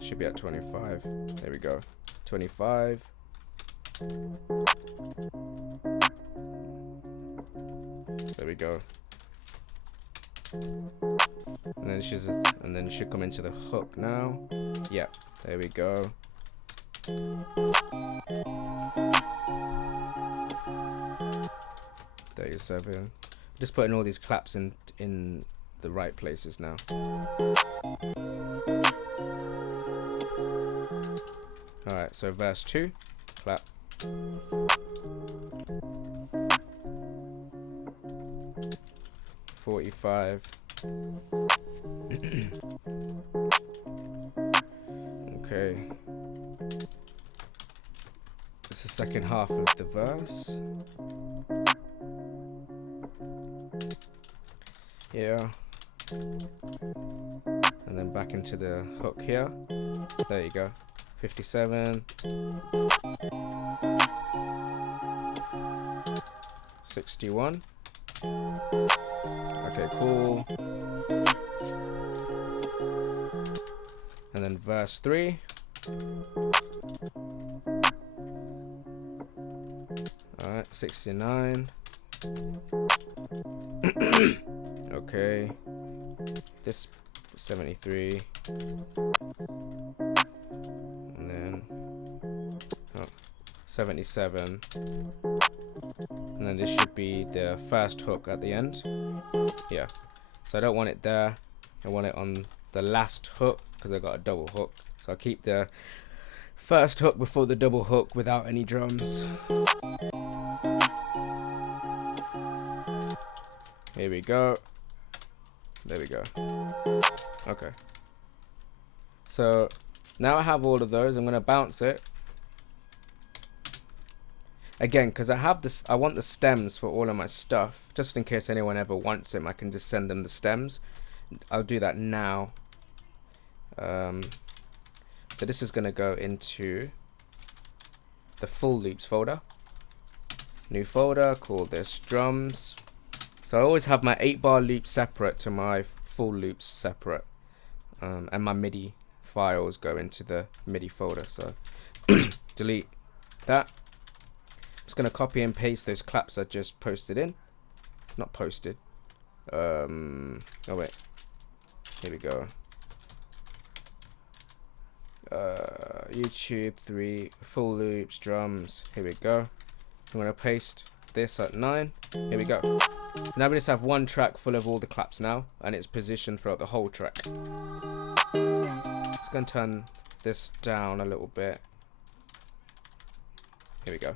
Should be at 25. There we go. 25. There we go. And then it should come into the hook now. Yep. There we go. 37. Just putting all these claps in the right places now. Alright, so verse 2, clap. $45. Okay. It's the second half of the verse. Yeah. And then back into the hook here. There you go. 57. 61. Okay, cool. And then verse 3. Alright, 69. Okay. This 73. And then 77. And then this should be the first hook at the end. Yeah. So I don't want it there. I want it on the last hook because I got a double hook. So I'll keep the first hook before the double hook without any drums. Here we go. There we go. Okay. So now I have all of those. I'm gonna bounce it. Again, because I have this, I want the stems for all of my stuff. Just in case anyone ever wants them, I can just send them the stems. I'll do that now. So this is going to go into the full loops folder. New folder, call this drums. So I always have my 8-bar loop separate to my full loops separate. And my MIDI files go into the MIDI folder. So delete that. Just gonna copy and paste those claps I just posted in. Not posted. Oh wait. Here we go. YouTube 3 full loops drums. Here we go. I'm gonna paste this at 9. Here we go. So now we just have one track full of all the claps now, and it's positioned throughout the whole track. Just gonna turn this down a little bit. Here we go.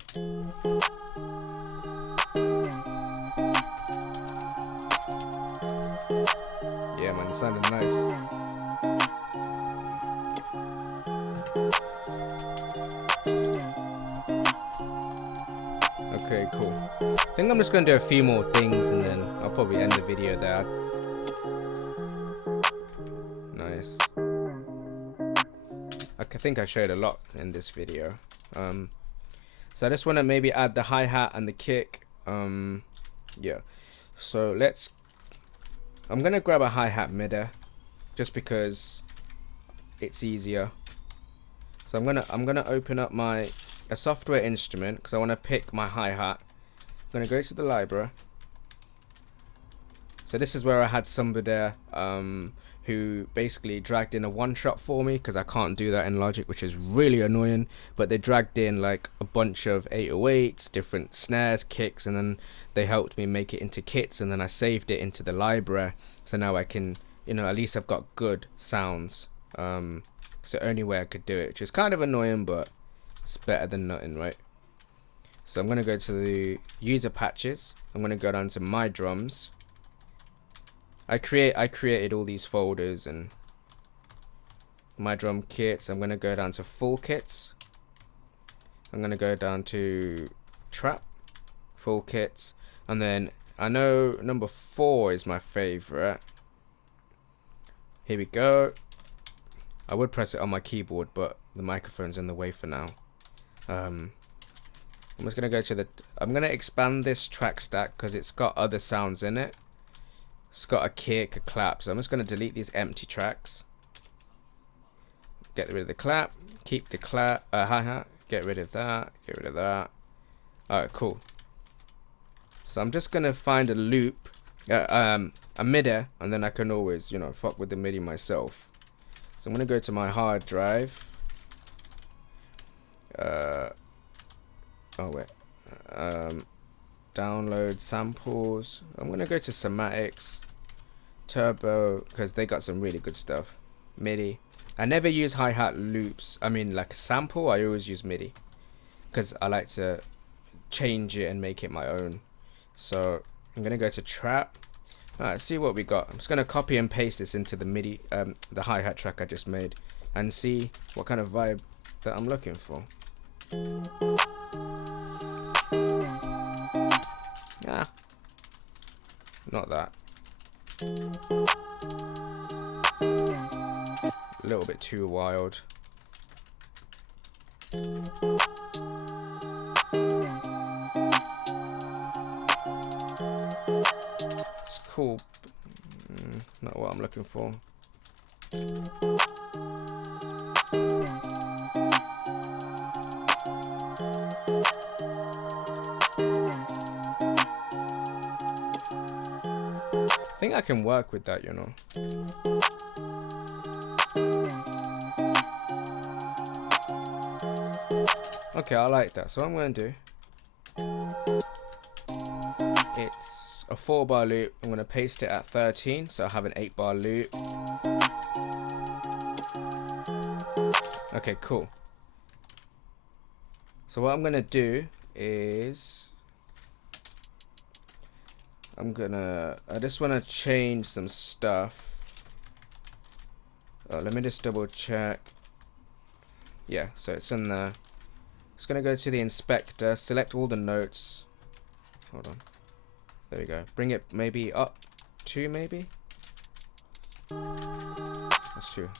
That sounded nice. Okay, cool. I think I'm just gonna do a few more things and then I'll probably end the video there. Nice. I think I showed a lot in this video. So I just want to maybe add the hi-hat and the kick. Yeah. So I'm gonna grab a hi-hat midder just because it's easier. So I'm gonna open up a software instrument because I want to pick my hi-hat. I'm gonna go to the library. So this is where I had somebody there who basically dragged in a one-shot for me because I can't do that in Logic, which is really annoying. But they dragged in like a bunch of 808s, different snares, kicks, and then they helped me make it into kits, and then I saved it into the library. So now I can, at least I've got good sounds. It's the only way I could do it, which is kind of annoying, but it's better than nothing, right? So I'm gonna go to the user patches. I'm gonna go down to my drums. I created all these folders and my drum kits. I'm gonna go down to full kits. I'm gonna go down to trap, full kits, and then I know number 4 is my favorite. Here we go. I would press it on my keyboard, but the microphone's in the way for now. I'm just gonna go to I'm gonna expand this track stack because it's got other sounds in it. It's got a kick, a clap, so I'm just going to delete these empty tracks. Get rid of the clap, keep the clap, hi-hat, get rid of that, get rid of that. Alright, cool. So I'm just going to find a loop, a MIDI, and then I can always, fuck with the MIDI myself. So I'm going to go to my hard drive. Download samples. I'm gonna go to Somatics, Turbo, because they got some really good stuff. MIDI. I never use hi-hat loops. I mean, like a sample, I always use MIDI because I like to change it and make it my own. So I'm gonna go to trap. Alright, see what we got. I'm just gonna copy and paste this into the MIDI, the hi-hat track I just made, and see what kind of vibe that I'm looking for. Ah, not that. A little bit too wild. It's cool. Not what I'm looking for. I think I can work with that, Okay, I like that. So what I'm going to do, it's a 4-bar loop. I'm going to paste it at 13, so I have an 8-bar loop. Okay, cool. So what I'm going to do is I just want to change some stuff. Let me just double check. Yeah, so it's in there. It's going to go to the inspector, select all the notes. Hold on. There we go. Bring it maybe up 2, maybe? That's 2.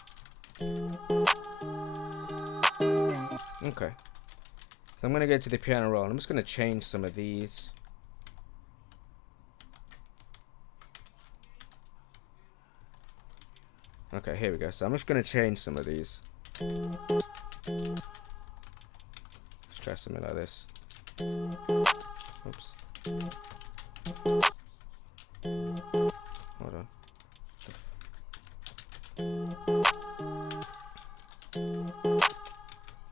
Okay. So I'm going to go to the piano roll. I'm just going to change some of these. Okay, here we go. So I'm just going to change some of these. Let's try something like this. Oops. Hold on.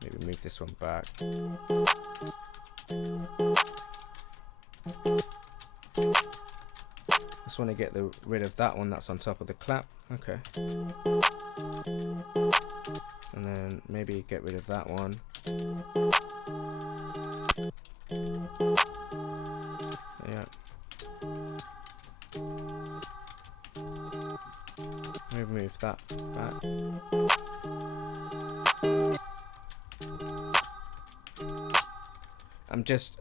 Maybe move this one back. Just want to get rid of that one that's on top of the clap. Okay. And then maybe get rid of that one. Yeah. move that back. I'm just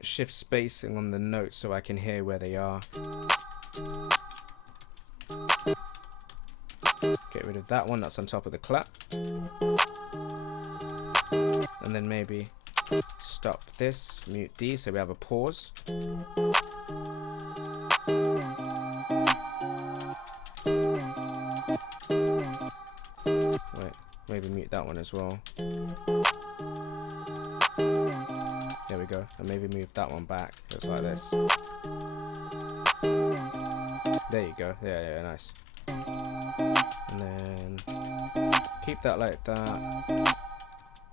shift spacing on the notes so I can hear where they are. Get rid of that one that's on top of the clap. And then maybe stop this, mute these so we have a pause. Wait, maybe mute that one as well. There we go. And maybe move that one back. Just like this. There you go. Yeah, nice. And then keep that like that.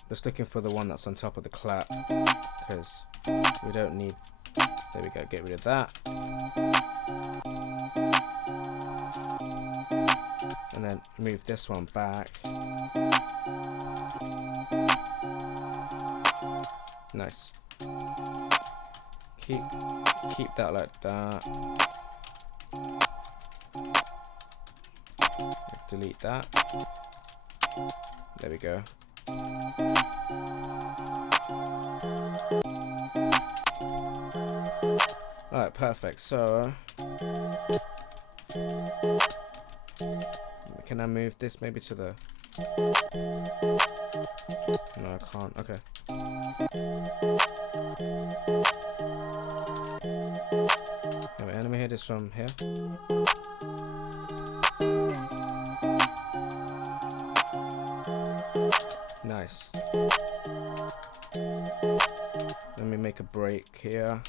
Just looking for the one that's on top of the clap, because we don't need. There we go. Get rid of that. And then move this one back. Nice. Keep that like that. Delete that. There we go. Alright, perfect. So can I move this maybe to the... No, I can't. Okay. Wait, let me hear this from here. Nice. Let me make a break here.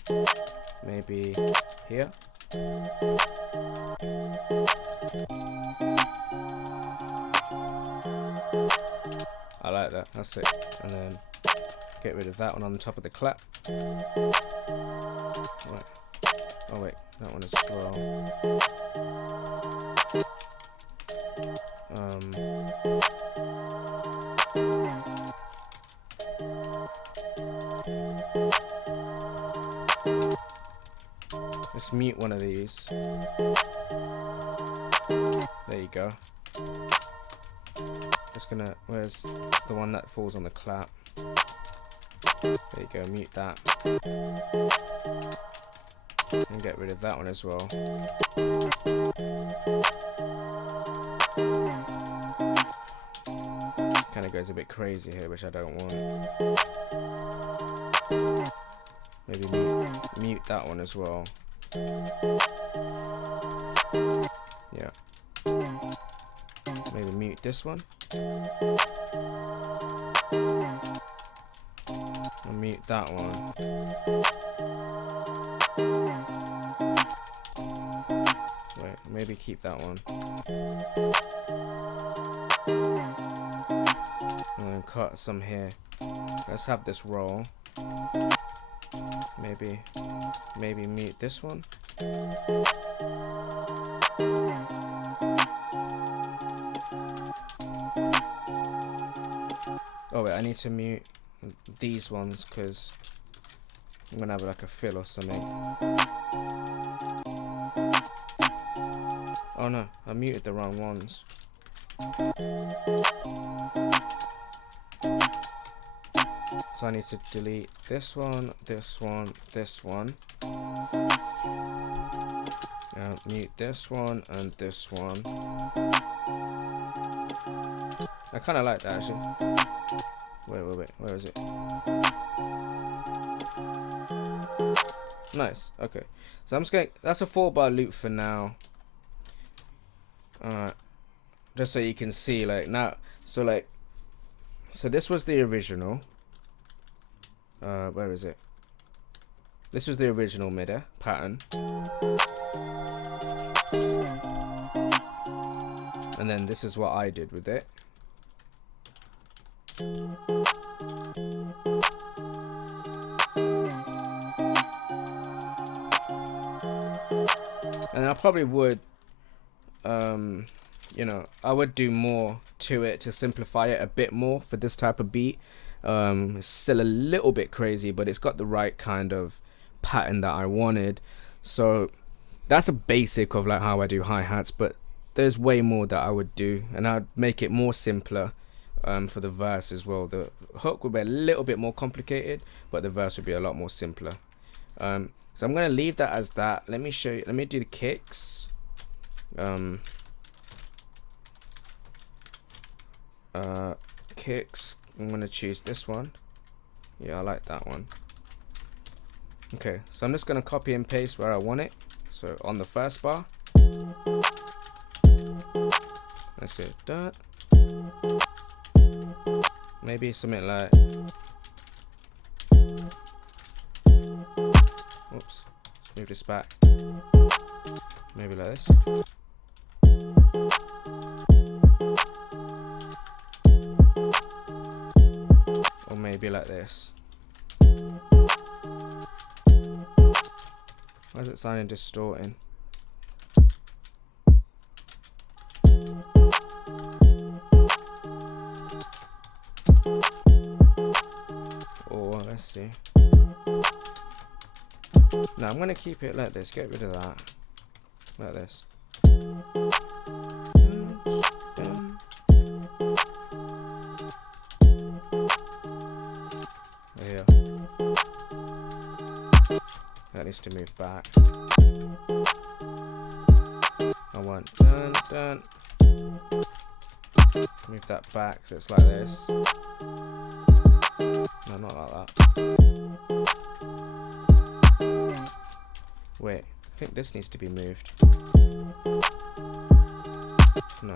Maybe here. I like that. That's it. And then get rid of that one on the top of the clap. Right. Oh wait, that one as well. Let's mute one of these. There you go. Just gonna, where's the one that falls on the clap? There you go, mute that. And get rid of that one as well. Kind of goes a bit crazy here, which I don't want. Maybe mute that one as well. Yeah. Maybe mute this one. I'll mute that one. Wait, maybe keep that one. And then cut some here. Let's have this roll. Maybe mute this one. Oh wait, I need to mute these ones because I'm gonna have like a fill or something. Oh no, I muted the wrong ones. So I need to delete this one, this one, this one. Mute this one and this one. I kind of like that actually. Wait, where is it? Nice, okay. So I'm just going, that's a 4-bar loop for now. Alright. Just so you can see like now, so this was the original. Where is it? This was the original MIDI pattern. And then this is what I did with it. And I probably would, you know, I would do more to it to simplify it a bit more for this type of beat. It's still a little bit crazy, but it's got the right kind of pattern that I wanted. So that's a basic of like how I do hi-hats, but there's way more that I would do, and I'd make it more simpler for the verse as well. The hook would be a little bit more complicated, but the verse would be a lot more simpler. So I'm gonna leave that as that. Let me show you. Let me do the kicks. Kicks. I'm gonna choose this one. Yeah, I like that one. Okay, so I'm just gonna copy and paste where I want it. So on the first bar. That's it. That. Maybe something like. Oops. Let's move this back. Maybe like this. Or maybe like this. Why is it sounding distorting? Or let's see. No, I'm gonna keep it like this. Get rid of that. Like this. There. That needs to move back. I want dun dun. Move that back so it's like this. No, not like that. Wait, I think this needs to be moved. No.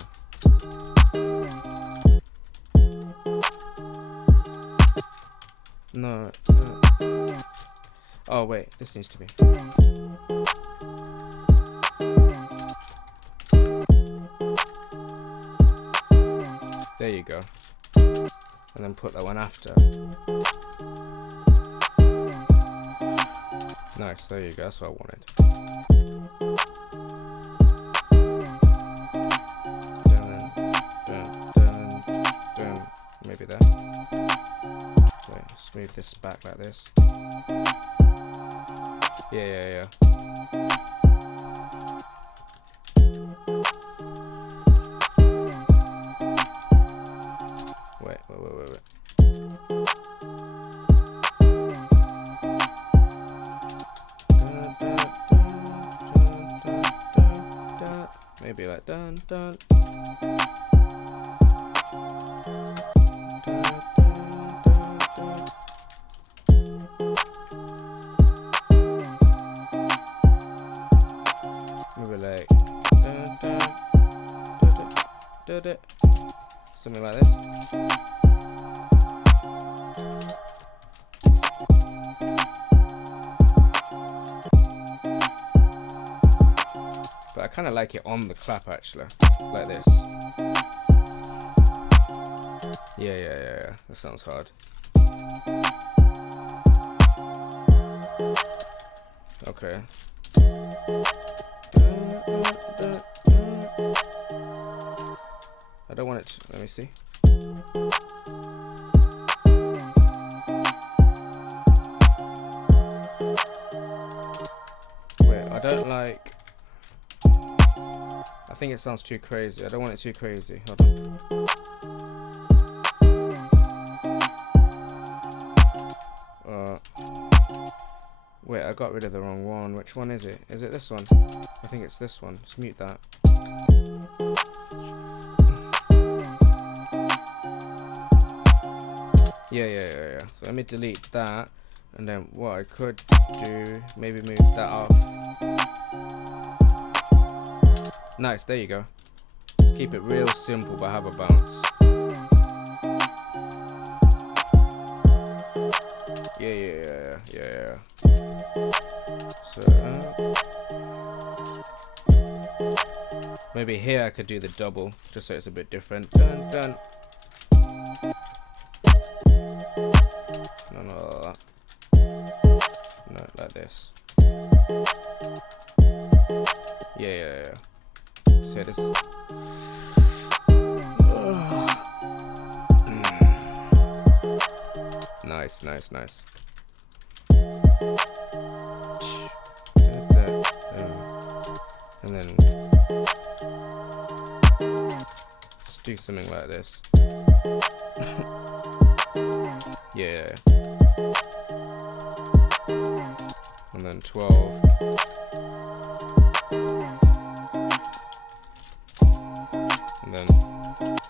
No. Oh wait, this needs to be. There you go. And then put that one after. Nice, there you go, that's what I wanted. Dun. Maybe there. Wait, let's move this back like this. Yeah. Wait. Maybe like dun. Maybe like something like this. But I kind of like it on the clap actually, like this. Yeah. That sounds hard. Okay. I don't want it to, let me see. Wait, I don't like. I think it sounds too crazy. I don't want it too crazy. Hold on. Wait, I got rid of the wrong one. Which one is it? Is it this one? I think it's this one. Just mute that. Yeah. So let me delete that. And then what I could do, maybe move that off. Nice, there you go. Just keep it real simple but have a bounce. Yeah. So maybe here I could do the double just so it's a bit different. Dun. No, not like that. No, like this. Yeah. So this. Nice. And then do something like this. Yeah. And then 12. And then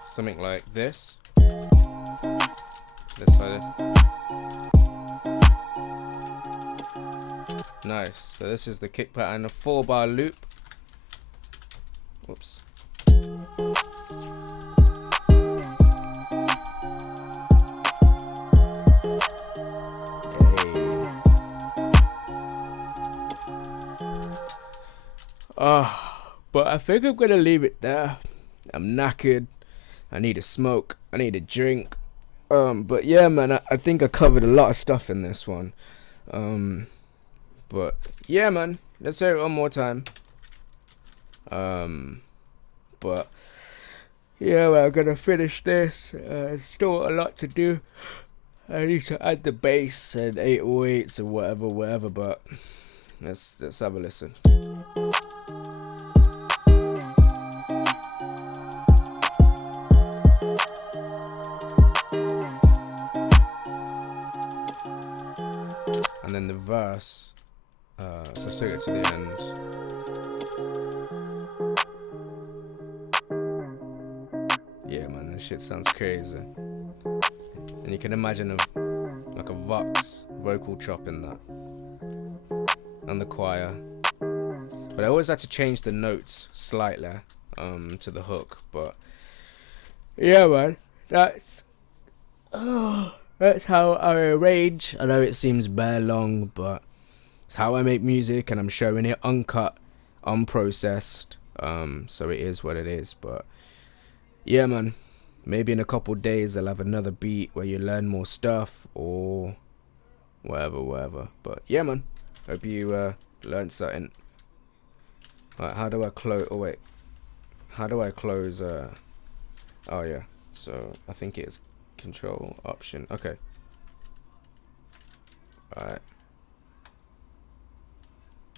something like this. This side. Nice. So this is the kick pattern, a 4-bar loop. Whoops. But I think I'm gonna leave it there. I'm knackered. I need a smoke. I need a drink. But yeah, man, I think I covered a lot of stuff in this one. But yeah, man, let's hear it one more time. But yeah, well, I'm gonna finish this. Still a lot to do. I need to add the bass and 808s and whatever. But let's have a listen. And then the verse. So let's take it to the end. Yeah, man, this shit sounds crazy. And you can imagine like a Vox vocal chop in that. And the choir. But I always had to change the notes slightly to the hook. But yeah, man, that's how I arrange. I know it seems bare long, but it's how I make music, and I'm showing it uncut, unprocessed. So it is what it is. But yeah, man, maybe in a couple days I'll have another beat where you learn more stuff or whatever. But yeah, man, hope you learned something. Right, how do I close? Oh wait, how do I close? Oh yeah. So I think it's Control Option. Okay. Alright.